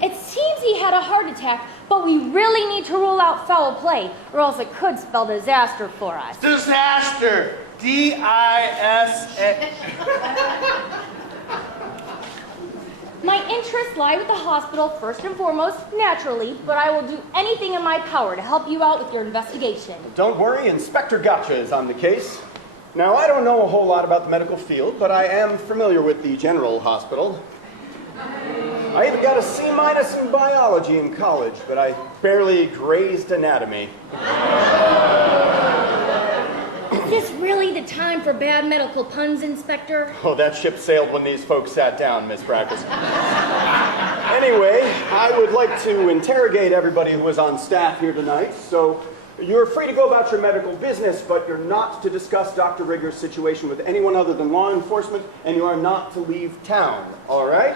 It seems he had a heart attack, but we really need to rule out foul play, or else it could spell disaster for us. Disaster! D-I-S-A. My interests lie with the hospital first and foremost, naturally, but I will do anything in my power to help you out with your investigation. Don't worry, Inspector Gotcha is on the case. Now, I don't know a whole lot about the medical field, but I am familiar with the general hospital. I even got a C- in biology in college, but I barely grazed anatomy. Is this really the time for bad medical puns, Inspector? Oh, that ship sailed when these folks sat down, Miss Practice. Anyway, I would like to interrogate everybody who was on staff here tonight, so You're free to go about your medical business, but you're not to discuss Dr. Rigger's situation with anyone other than law enforcement, and you are not to leave town, all right?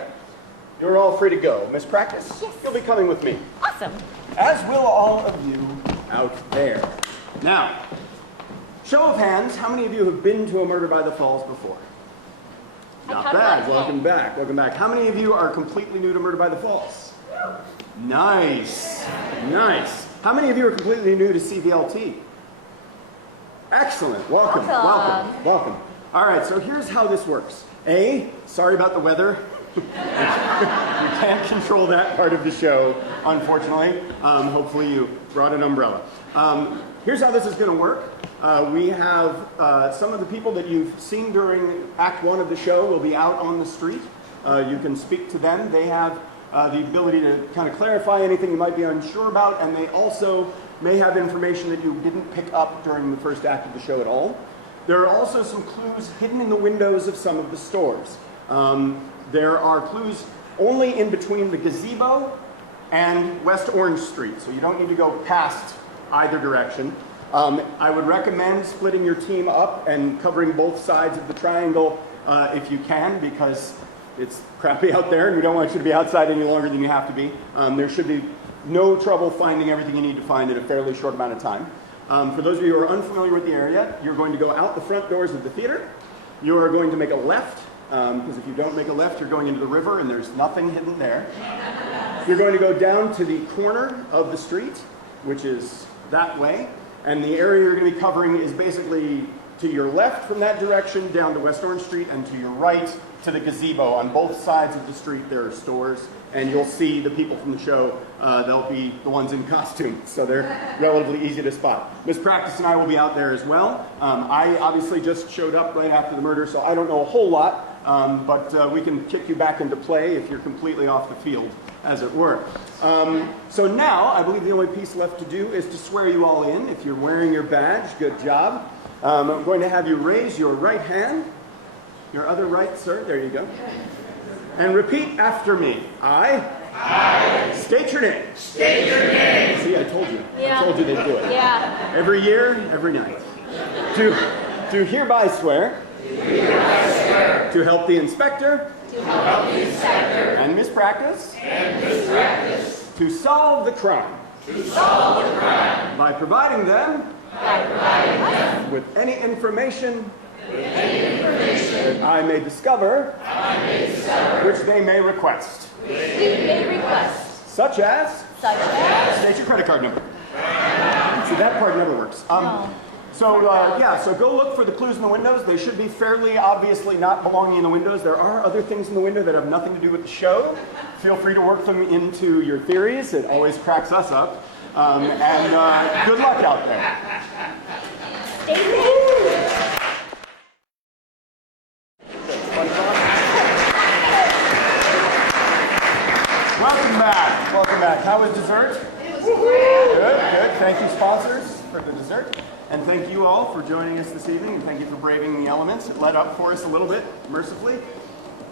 You're all free to go. Miss Practice, yes. You'll be coming with me. Awesome. As will all of you out there. Now, show of hands, how many of you have been to a Murder by the Falls before? Not bad. Welcome back. Welcome back. How many of you are completely new to Murder by the Falls? Nice. Nice. How many of you are completely new to CVLT? Excellent. Welcome. Welcome. Welcome. All right, so here's how this works. Sorry about the weather. You can't control that part of the show, unfortunately. Hopefully you brought an umbrella. Here's how this is going to work. We have some of the people that you've seen during Act 1 of the show will be out on the street. You can speak to them. They have the ability to kind of clarify anything you might be unsure about, and they also may have information that you didn't pick up during the first act of the show at all. There are also some clues hidden in the windows of some of the stores. There are clues only in between the gazebo and West Orange Street, so you don't need to go past either direction. I would recommend splitting your team up and covering both sides of the triangle if you can, because it's crappy out there and we don't want you to be outside any longer than you have to be. There should be no trouble finding everything you need to find in a fairly short amount of time. For those of you who are unfamiliar with the area, you're going to go out the front doors of the theater. You are going to make a left, because if you don't make a left, you're going into the river and there's nothing hidden there. You're going to go down to the corner of the street, which is that way, and the area you're going to be covering is basically to your left from that direction down to West Orange Street, and to your right to the gazebo. On both sides of the street there are stores, and you'll see the people from the show. They'll be the ones in costume, so they're relatively easy to spot. Miss Practice and I will be out there as well. I obviously just showed up right after the murder, so I don't know a whole lot, but we can kick you back into play if you're completely off the field, as it were. So now, I believe the only piece left to do is to swear you all in. If you're wearing your badge, good job. I'm going to have you raise your right hand. Your other right, sir. There you go. And repeat after me. I. State your name. State your name. See, I told you. Yeah. I told you they'd do it. Yeah. Every year, every night. To hereby swear. To help the inspector. And Miss Practice. To solve the crime. By providing them. With any information. That I may discover. Which they may request. Such as? State your credit card number. See, that part never works. So go look for the clues in the windows. They should be fairly obviously not belonging in the windows. There are other things in the window that have nothing to do with the show. Feel free to work them into your theories. It always cracks us up. And good luck out there. Welcome back. Welcome back. How was dessert? Good, good. Thank you, sponsors, for the dessert. And thank you all for joining us this evening. And thank you for braving the elements. It let up for us a little bit, mercifully.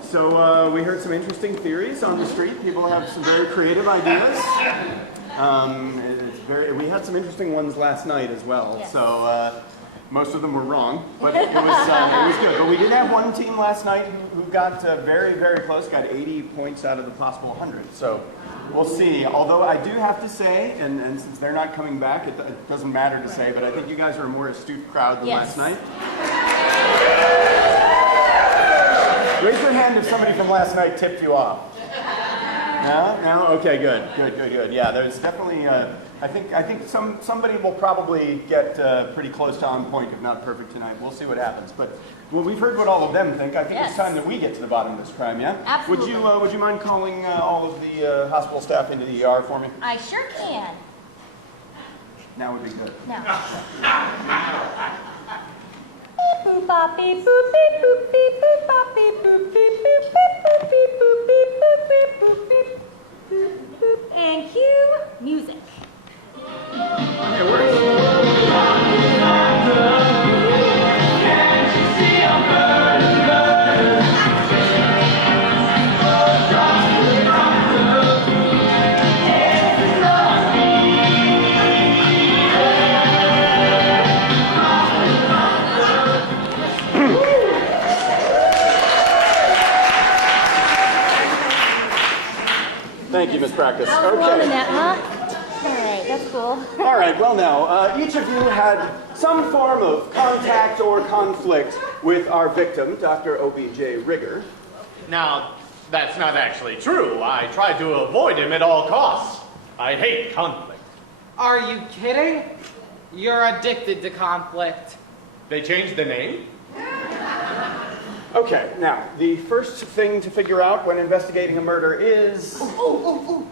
So we heard some interesting theories on the street. People have some very creative ideas. We had some interesting ones last night as well. Yes. So most of them were wrong, but it was good. But we did have one team last night who got very, very close, got 80 points out of the possible 100. So we'll see. Although I do have to say, and since they're not coming back, it doesn't matter to say, but I think you guys are a more astute crowd than last night. Raise your hand if somebody from last night tipped you off. No? No? Okay, good. Yeah, there's definitely, I think somebody will probably get pretty close to on point, if not perfect tonight. We'll see what happens. But we've heard what all of them think. I think it's time that we get to the bottom of this crime, yeah? Absolutely. Would you mind calling all of the hospital staff into the ER for me? I sure can. Now would be good. No. Beep boop bop beep boop beep boop beep boop bop beep boop beep boop beep boop beep boop beep boop beep boop beep boop boop. And cue music. Thank you, Miss Practice. I was warming Okay. that, huh? All right, that's cool. All right, well now, each of you had some form of contact or conflict with our victim, Dr. OBJ Rigger. Now, that's not actually true. I tried to avoid him at all costs. I hate conflict. Are you kidding? You're addicted to conflict. They changed the name? Okay, now, the first thing to figure out when investigating a murder is... Who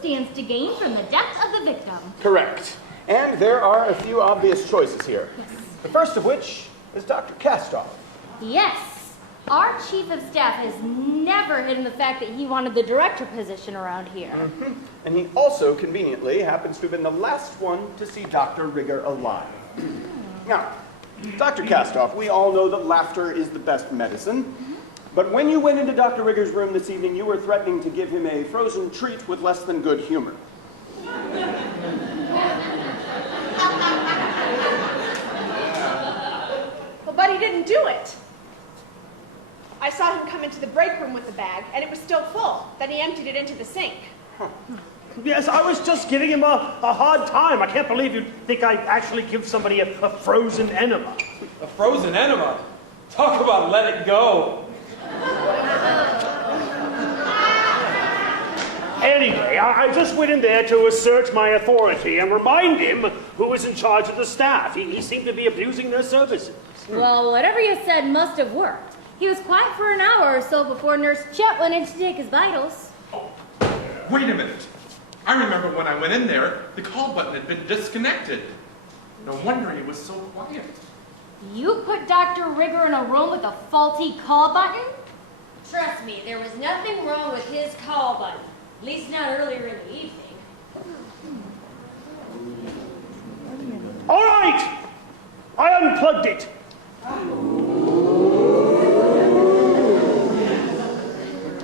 stands to gain from the death of the victim? Correct. And there are a few obvious choices here. The first of which is Dr. Kastoff. Yes. Our chief of staff has never hidden the fact that he wanted the director position around here. Mm-hmm. And he also, conveniently, happens to have been the last one to see Dr. Rigger alive. Now, Dr. Kastoff, we all know that laughter is the best medicine. But when you went into Dr. Rigger's room this evening, you were threatening to give him a frozen treat with less than good humor. Well, but he didn't do it. I saw him come into the break room with the bag, and it was still full. Then he emptied it into the sink. Yes, I was just giving him a hard time. I can't believe you'd think I'd actually give somebody a frozen enema. A frozen enema? Talk about let it go. Anyway, I just went in there to assert my authority and remind him who was in charge of the staff. He seemed to be abusing their services. Well, whatever you said must have worked. He was quiet for an hour or so before Nurse Chet went in to take his vitals. Wait a minute. I remember when I went in there, the call button had been disconnected. No wonder he was so quiet. You put Dr. Rigger in a room with a faulty call button? Trust me, there was nothing wrong with his call button. At least not earlier in the evening. All right! I unplugged it.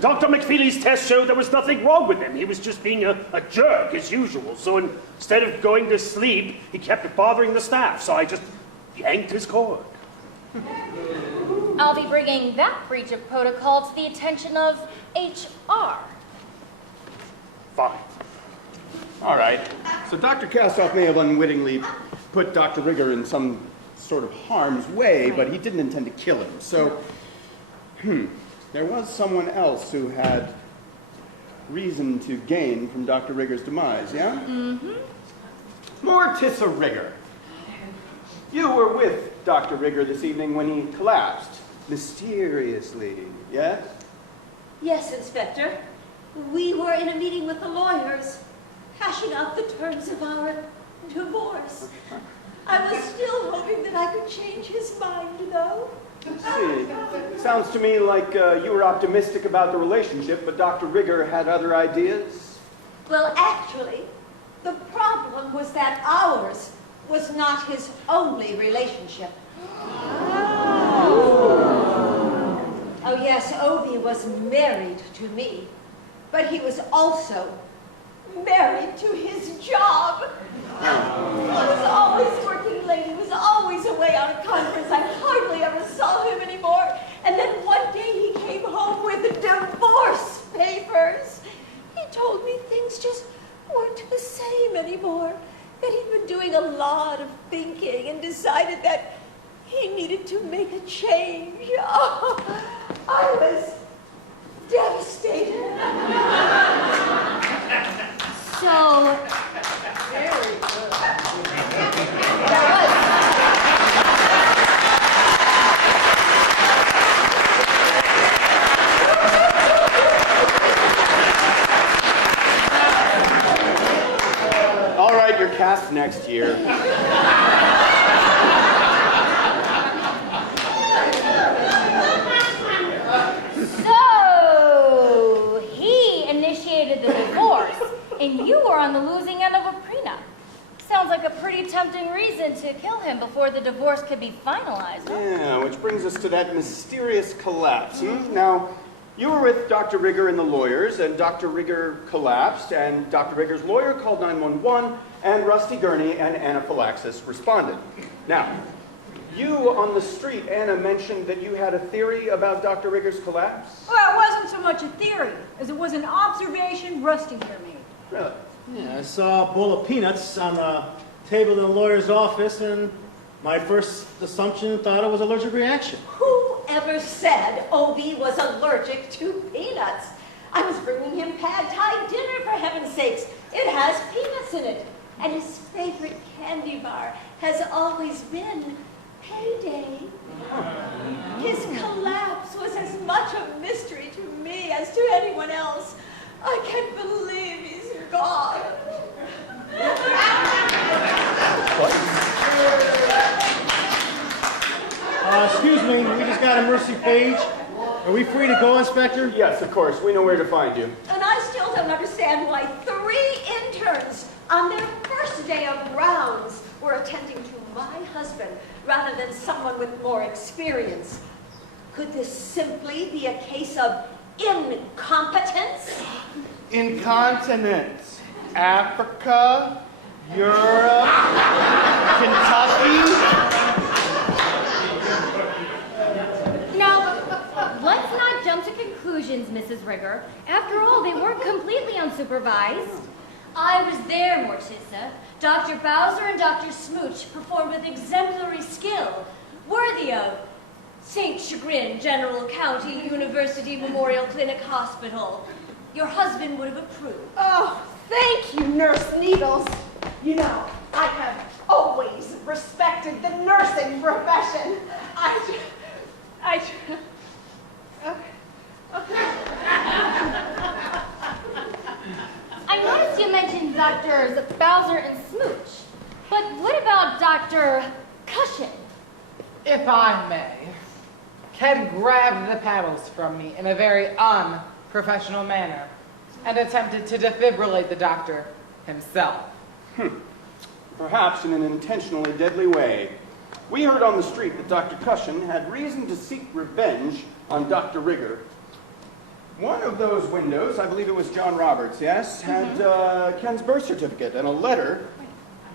Dr. McFeely's test showed there was nothing wrong with him. He was just being a jerk, as usual. So instead of going to sleep, he kept bothering the staff. So I just yanked his cord. I'll be bringing that breach of protocol to the attention of HR. Fine. All right. So Dr. Kastoff may have unwittingly put Dr. Rigger in some sort of harm's way, but he didn't intend to kill him. So, there was someone else who had reason to gain from Dr. Rigger's demise, yeah? Mm-hmm. Mortissa Rigger. You were with Dr. Rigger this evening when he collapsed, mysteriously, yes? Yes, Inspector. We were in a meeting with the lawyers, hashing out the terms of our divorce. I was still hoping that I could change his mind, though. See, sounds to me like you were optimistic about the relationship, but Dr. Rigger had other ideas. Well, actually, the problem was that ours was not his only relationship. Oh, yes, Obi was married to me, but he was also married to his job. He was always working late. He was always away on a conference. I hardly ever saw him anymore. And then one day he came home with divorce papers. He told me things just weren't the same anymore, that he'd been doing a lot of thinking and decided that he needed to make a change. Oh, I was devastated. So, very good. All right, you're cast next year. So, he initiated the divorce, and you were on the losing end of a prenup. Sounds like a pretty tempting reason to kill him before the divorce could be finalized. Huh? Yeah, which brings us to that mysterious collapse. Now, you were with Dr. Rigger and the lawyers, and Dr. Rigger collapsed, and Dr. Rigger's lawyer called 911, and Rusty Gurney and anaphylaxis responded. Now, You on the street, Anna, mentioned that you had a theory about Dr. Rigger's collapse? Well, it wasn't so much a theory as it was an observation Rusty here made. Really? Yeah, I saw a bowl of peanuts on a table in the lawyer's office, and my first assumption thought it was allergic reaction. Whoever said Obi was allergic to peanuts? I was bringing him pad thai dinner, for heaven's sakes. It has peanuts in it. And his favorite candy bar has always been Payday. His collapse was as much a mystery to me as to anyone else. I can't believe he's gone. Excuse me, we just got a Mercy page. Are we free to go, Inspector? Yes, of course. We know where to find you. And I still don't understand why 3 interns on their first day of rounds were attending to my husband rather than someone with more experience. Could this simply be a case of incompetence? Incontinence. Africa, Europe, Kentucky. Now, let's not jump to conclusions, Mrs. Rigger. After all, they weren't completely unsupervised. I was there, Morticia. Dr. Bowser and Dr. Smooch performed with exemplary skill, worthy of St. Chagrin General County University Memorial Clinic Hospital. Your husband would have approved. Oh, thank you, Nurse Needles. You know, I have always respected the nursing profession. I noticed you mentioned Drs. Bowser and Smooch, but what about Dr. Cushion? If I may, Ken grabbed the paddles from me in a very unprofessional manner and attempted to defibrillate the doctor himself. Perhaps in an intentionally deadly way. We heard on the street that Dr. Cushion had reason to seek revenge on Dr. Rigger. One of those windows, I believe it was John Roberts, yes, had Ken's birth certificate and a letter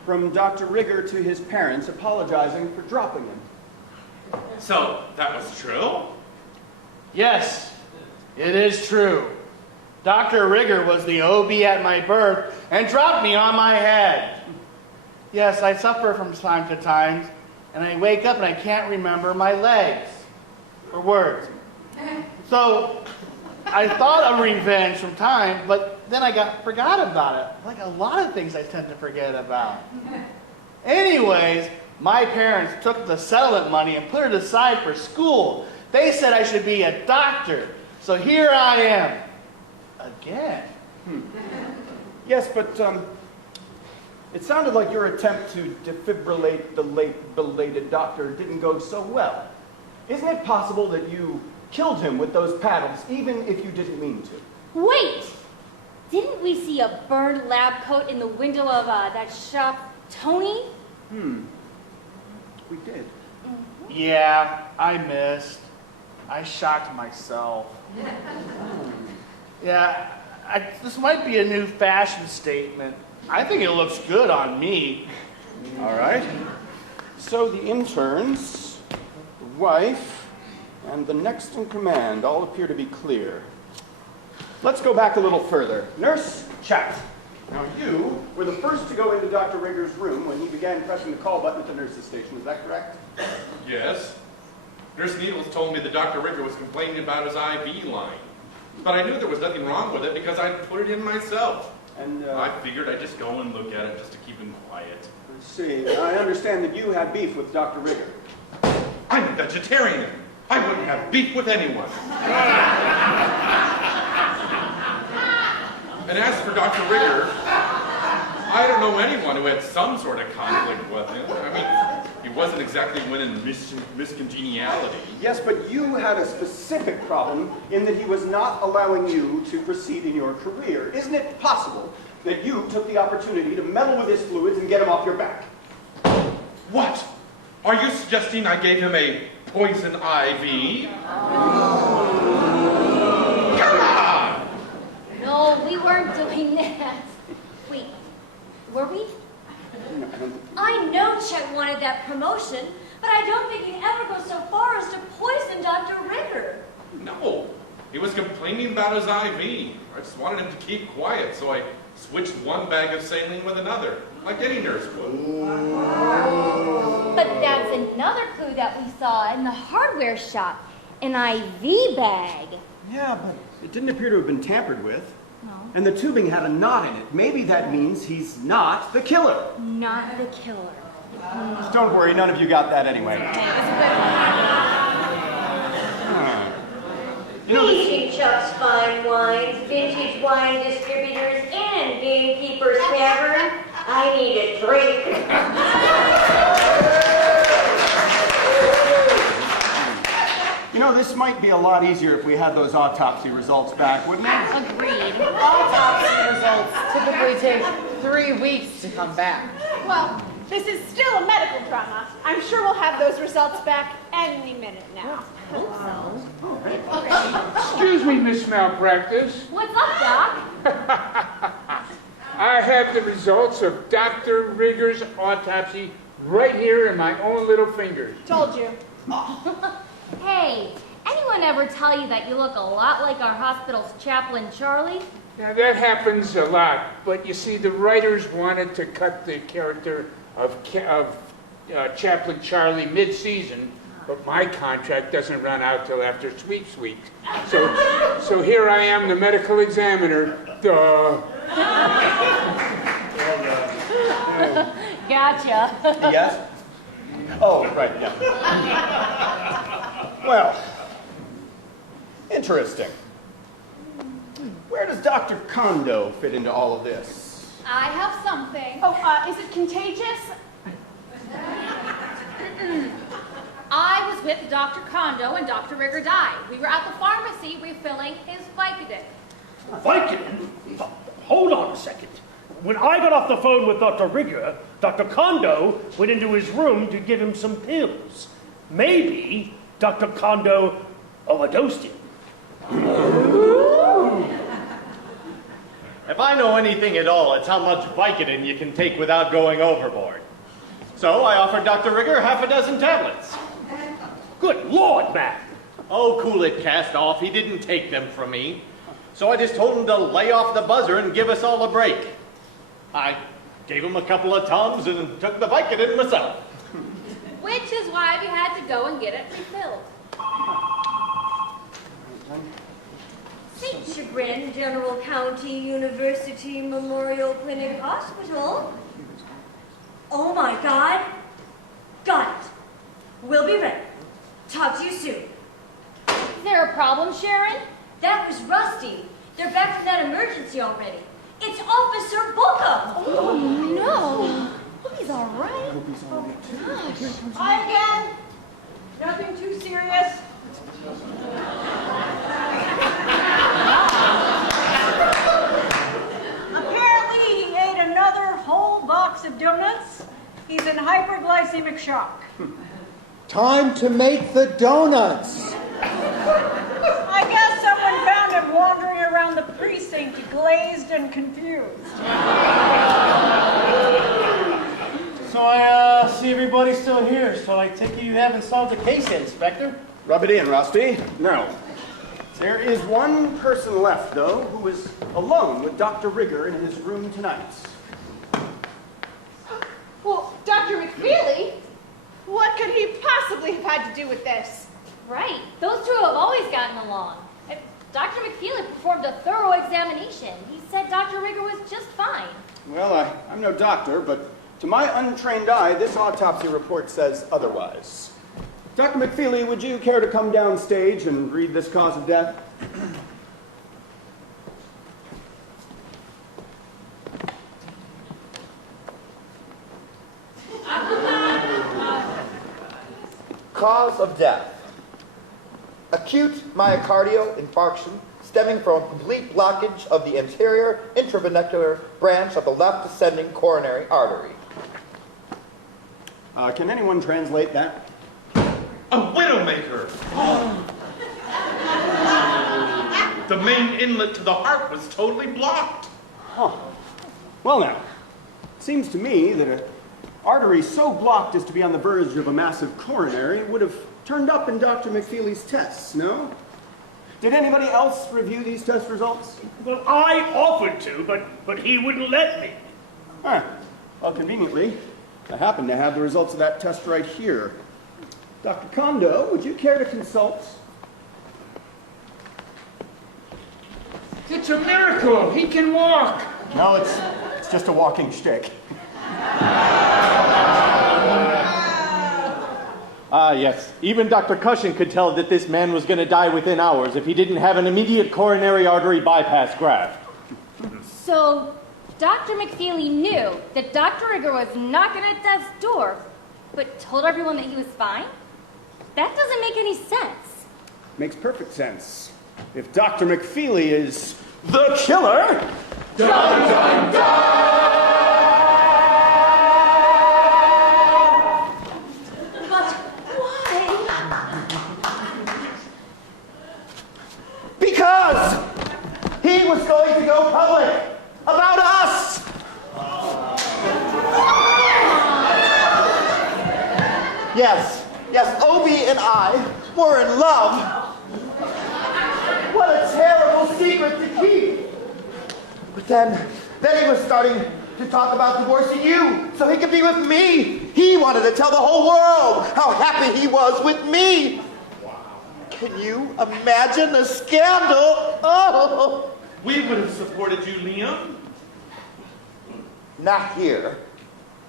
from Dr. Rigger to his parents apologizing for dropping him. So, that was true? Yes, it is true. Dr. Rigger was the OB at my birth and dropped me on my head. Yes, I suffer from time to time, and I wake up and I can't remember my legs or words. So I thought of revenge from time, but then I forgot about it. Like a lot of things I tend to forget about. Anyways, my parents took the settlement money and put it aside for school. They said I should be a doctor. So here I am. Again. Yes, but it sounded like your attempt to defibrillate the late belated doctor didn't go so well. Isn't it possible that you killed him with those paddles, even if you didn't mean to? Wait! Didn't we see a burned lab coat in the window of that shop, Tony? We did. Yeah, I missed. I shocked myself. Yeah, this might be a new fashion statement. I think it looks good on me. All right. So the interns, the wife, and the next in command all appear to be clear. Let's go back a little further. Nurse Chat. Now you were the first to go into Dr. Rigger's room when he began pressing the call button at the nurse's station. Is that correct? Yes. Nurse Needles told me that Dr. Rigger was complaining about his IV line. But I knew there was nothing wrong with it because I'd put it in myself. And I figured I'd just go and look at it just to keep him quiet. Let's see. I understand that you had beef with Dr. Rigger. I'm a vegetarian. I wouldn't have beef with anyone. And as for Dr. Rigger, I don't know anyone who had some sort of conflict with him. I mean, he wasn't exactly winning miscongeniality. Yes, but you had a specific problem in that he was not allowing you to proceed in your career. Isn't it possible that you took the opportunity to meddle with his fluids and get him off your back? What? Are you suggesting I gave him a poison IV? Come on! No, we weren't doing that. Wait, were we? I know Chet wanted that promotion, but I don't think he'd ever go so far as to poison Dr. Ritter. No, he was complaining about his IV. I just wanted him to keep quiet, so I switched one bag of saline with another, like any nurse would. But that's another clue that we saw in the hardware shop. An IV bag. Yeah, but it didn't appear to have been tampered with. No. And the tubing had a knot in it. Maybe that means he's not the killer. Not the killer. Just don't worry, none of you got that anyway. Tasting Chuck's Fine Wines, Vintage Wine Distributors, and Gamekeeper's Tavern. I need a drink. You know, this might be a lot easier if we had those autopsy results back, wouldn't it? Agreed. Autopsy results typically take 3 weeks to come back. Well, this is still a medical drama. I'm sure we'll have those results back any minute now. Excuse me, Miss Malpractice. What's up, Doc? I have the results of Dr. Rigger's autopsy right here in my own little fingers. Told you. Hey, anyone ever tell you that you look a lot like our hospital's chaplain, Charlie? Now, that happens a lot, but you see, the writers wanted to cut the character of Chaplain Charlie mid-season, but my contract doesn't run out till after Sweeps Week. So here I am, the medical examiner. Duh. Gotcha. Yes? Oh, right, yeah. Well, interesting. Where does Dr. Kondo fit into all of this? I have something. Oh, is it contagious? I was with Dr. Kondo when Dr. Rigger died. We were at the pharmacy refilling his Vicodin. Vicodin? Hold on a second. When I got off the phone with Dr. Rigger, Dr. Kondo went into his room to give him some pills. Maybe Dr. Kondo overdosed him. If I know anything at all, it's how much Vicodin you can take without going overboard. So I offered Dr. Rigger half a dozen tablets. Good Lord, man! Oh, cool it, cast off. He didn't take them from me. So I just told him to lay off the buzzer and give us all a break. I gave him a couple of Tums and took the Vicodin myself. Which is why we had to go and get it refilled. St. Chagrin General County University Memorial Clinic Hospital. Oh my God. Got it. We'll be ready. Talk to you soon. Is there a problem, Sharon? That was Rusty. They're back from that emergency already. It's Officer Bookham. Oh, no. Hope he's all right. Hi again. Nothing too serious. Apparently, he ate another whole box of donuts. He's in hyperglycemic shock. Time to make the donuts. I guess someone found him wandering around the precinct, glazed and confused. So I see everybody's still here, so I take it you haven't solved the case yet, Inspector? Rub it in, Rusty. No. There is one person left, though, who is alone with Dr. Rigger in his room tonight. Well, Dr. McFeely? What could he possibly have had to do with this? Right. Those two have always gotten along. Dr. McFeely performed a thorough examination. He said Dr. Rigger was just fine. Well, I'm no doctor, but to my untrained eye, this autopsy report says otherwise. Dr. McFeely, would you care to come downstage and read this cause of death? Cause of death. Acute myocardial infarction stemming from a complete blockage of the anterior intraventricular branch of the left ascending coronary artery. Can anyone translate that? A widowmaker! The main inlet to the heart was totally blocked. Oh. Well now, it seems to me that an artery so blocked as to be on the verge of a massive coronary would have turned up in Dr. McFeely's tests, no? Did anybody else review these test results? Well, I offered to, but he wouldn't let me. Huh. Well, conveniently, I happen to have the results of that test right here. Dr. Kondo, would you care to consult? It's a miracle. He can walk. No, it's just a walking shtick. Yes. Even Dr. Cushion could tell that this man was going to die within hours if he didn't have an immediate coronary artery bypass graft. So, Dr. McFeely knew that Dr. Rigger was knocking at death's door, but told everyone that he was fine? That doesn't make any sense. Makes perfect sense. If Dr. McFeely is the killer... Dun, dun, dun! But why? Because he was going to go public about us. Yes, Obi and I were in love. What a terrible secret to keep. But then he was starting to talk about divorcing you so he could be with me. He wanted to tell the whole world how happy he was with me. Can you imagine the scandal? Oh. We would have supported you, Liam. Not here.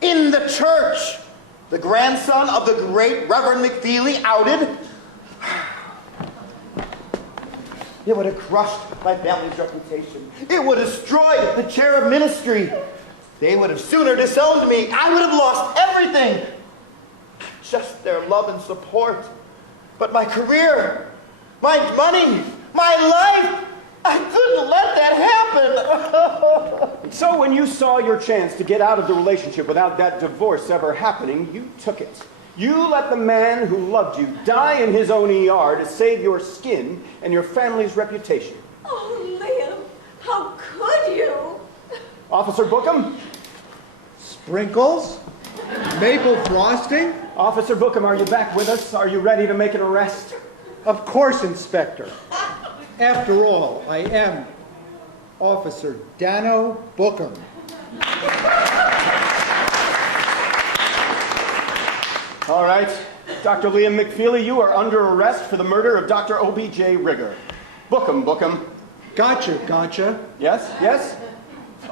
In the church. The grandson of the great Reverend McFeely outed. It would have crushed my family's reputation. It would have destroyed the chair of ministry. They would have sooner disowned me. I would have lost everything. Just their love and support. But my career, my money, my life, I couldn't let that happen. So when you saw your chance to get out of the relationship without that divorce ever happening, you took it. You let the man who loved you die in his own ER to save your skin and your family's reputation. Oh, Liam, how could you? Officer Bookham? Sprinkles? Maple frosting? Officer Bookham, are you back with us? Are you ready to make an arrest? Of course, Inspector. After all, I am Officer Dano Bookham. All right. Dr. Liam McFeely, you are under arrest for the murder of Dr. O.B.J. Rigger. Bookham. Gotcha. Yes?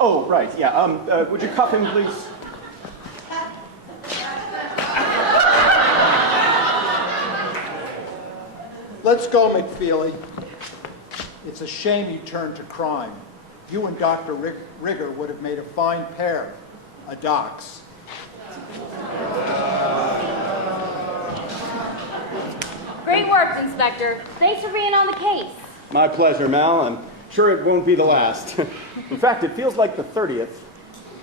Oh, right, yeah. Would you cuff him, please? Let's go, McFeely. It's a shame you turned to crime. You and Dr. Rigger would have made a fine pair of docs. Great work, Inspector. Thanks for being on the case. My pleasure, Mal. I'm sure it won't be the last. In fact, it feels like the 30th.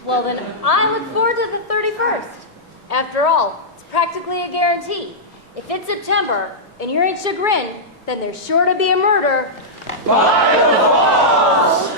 Well, then I look forward to the 31st. After all, it's practically a guarantee. If it's September and you're in Chagrin, then there's sure to be a murder. By the Falls!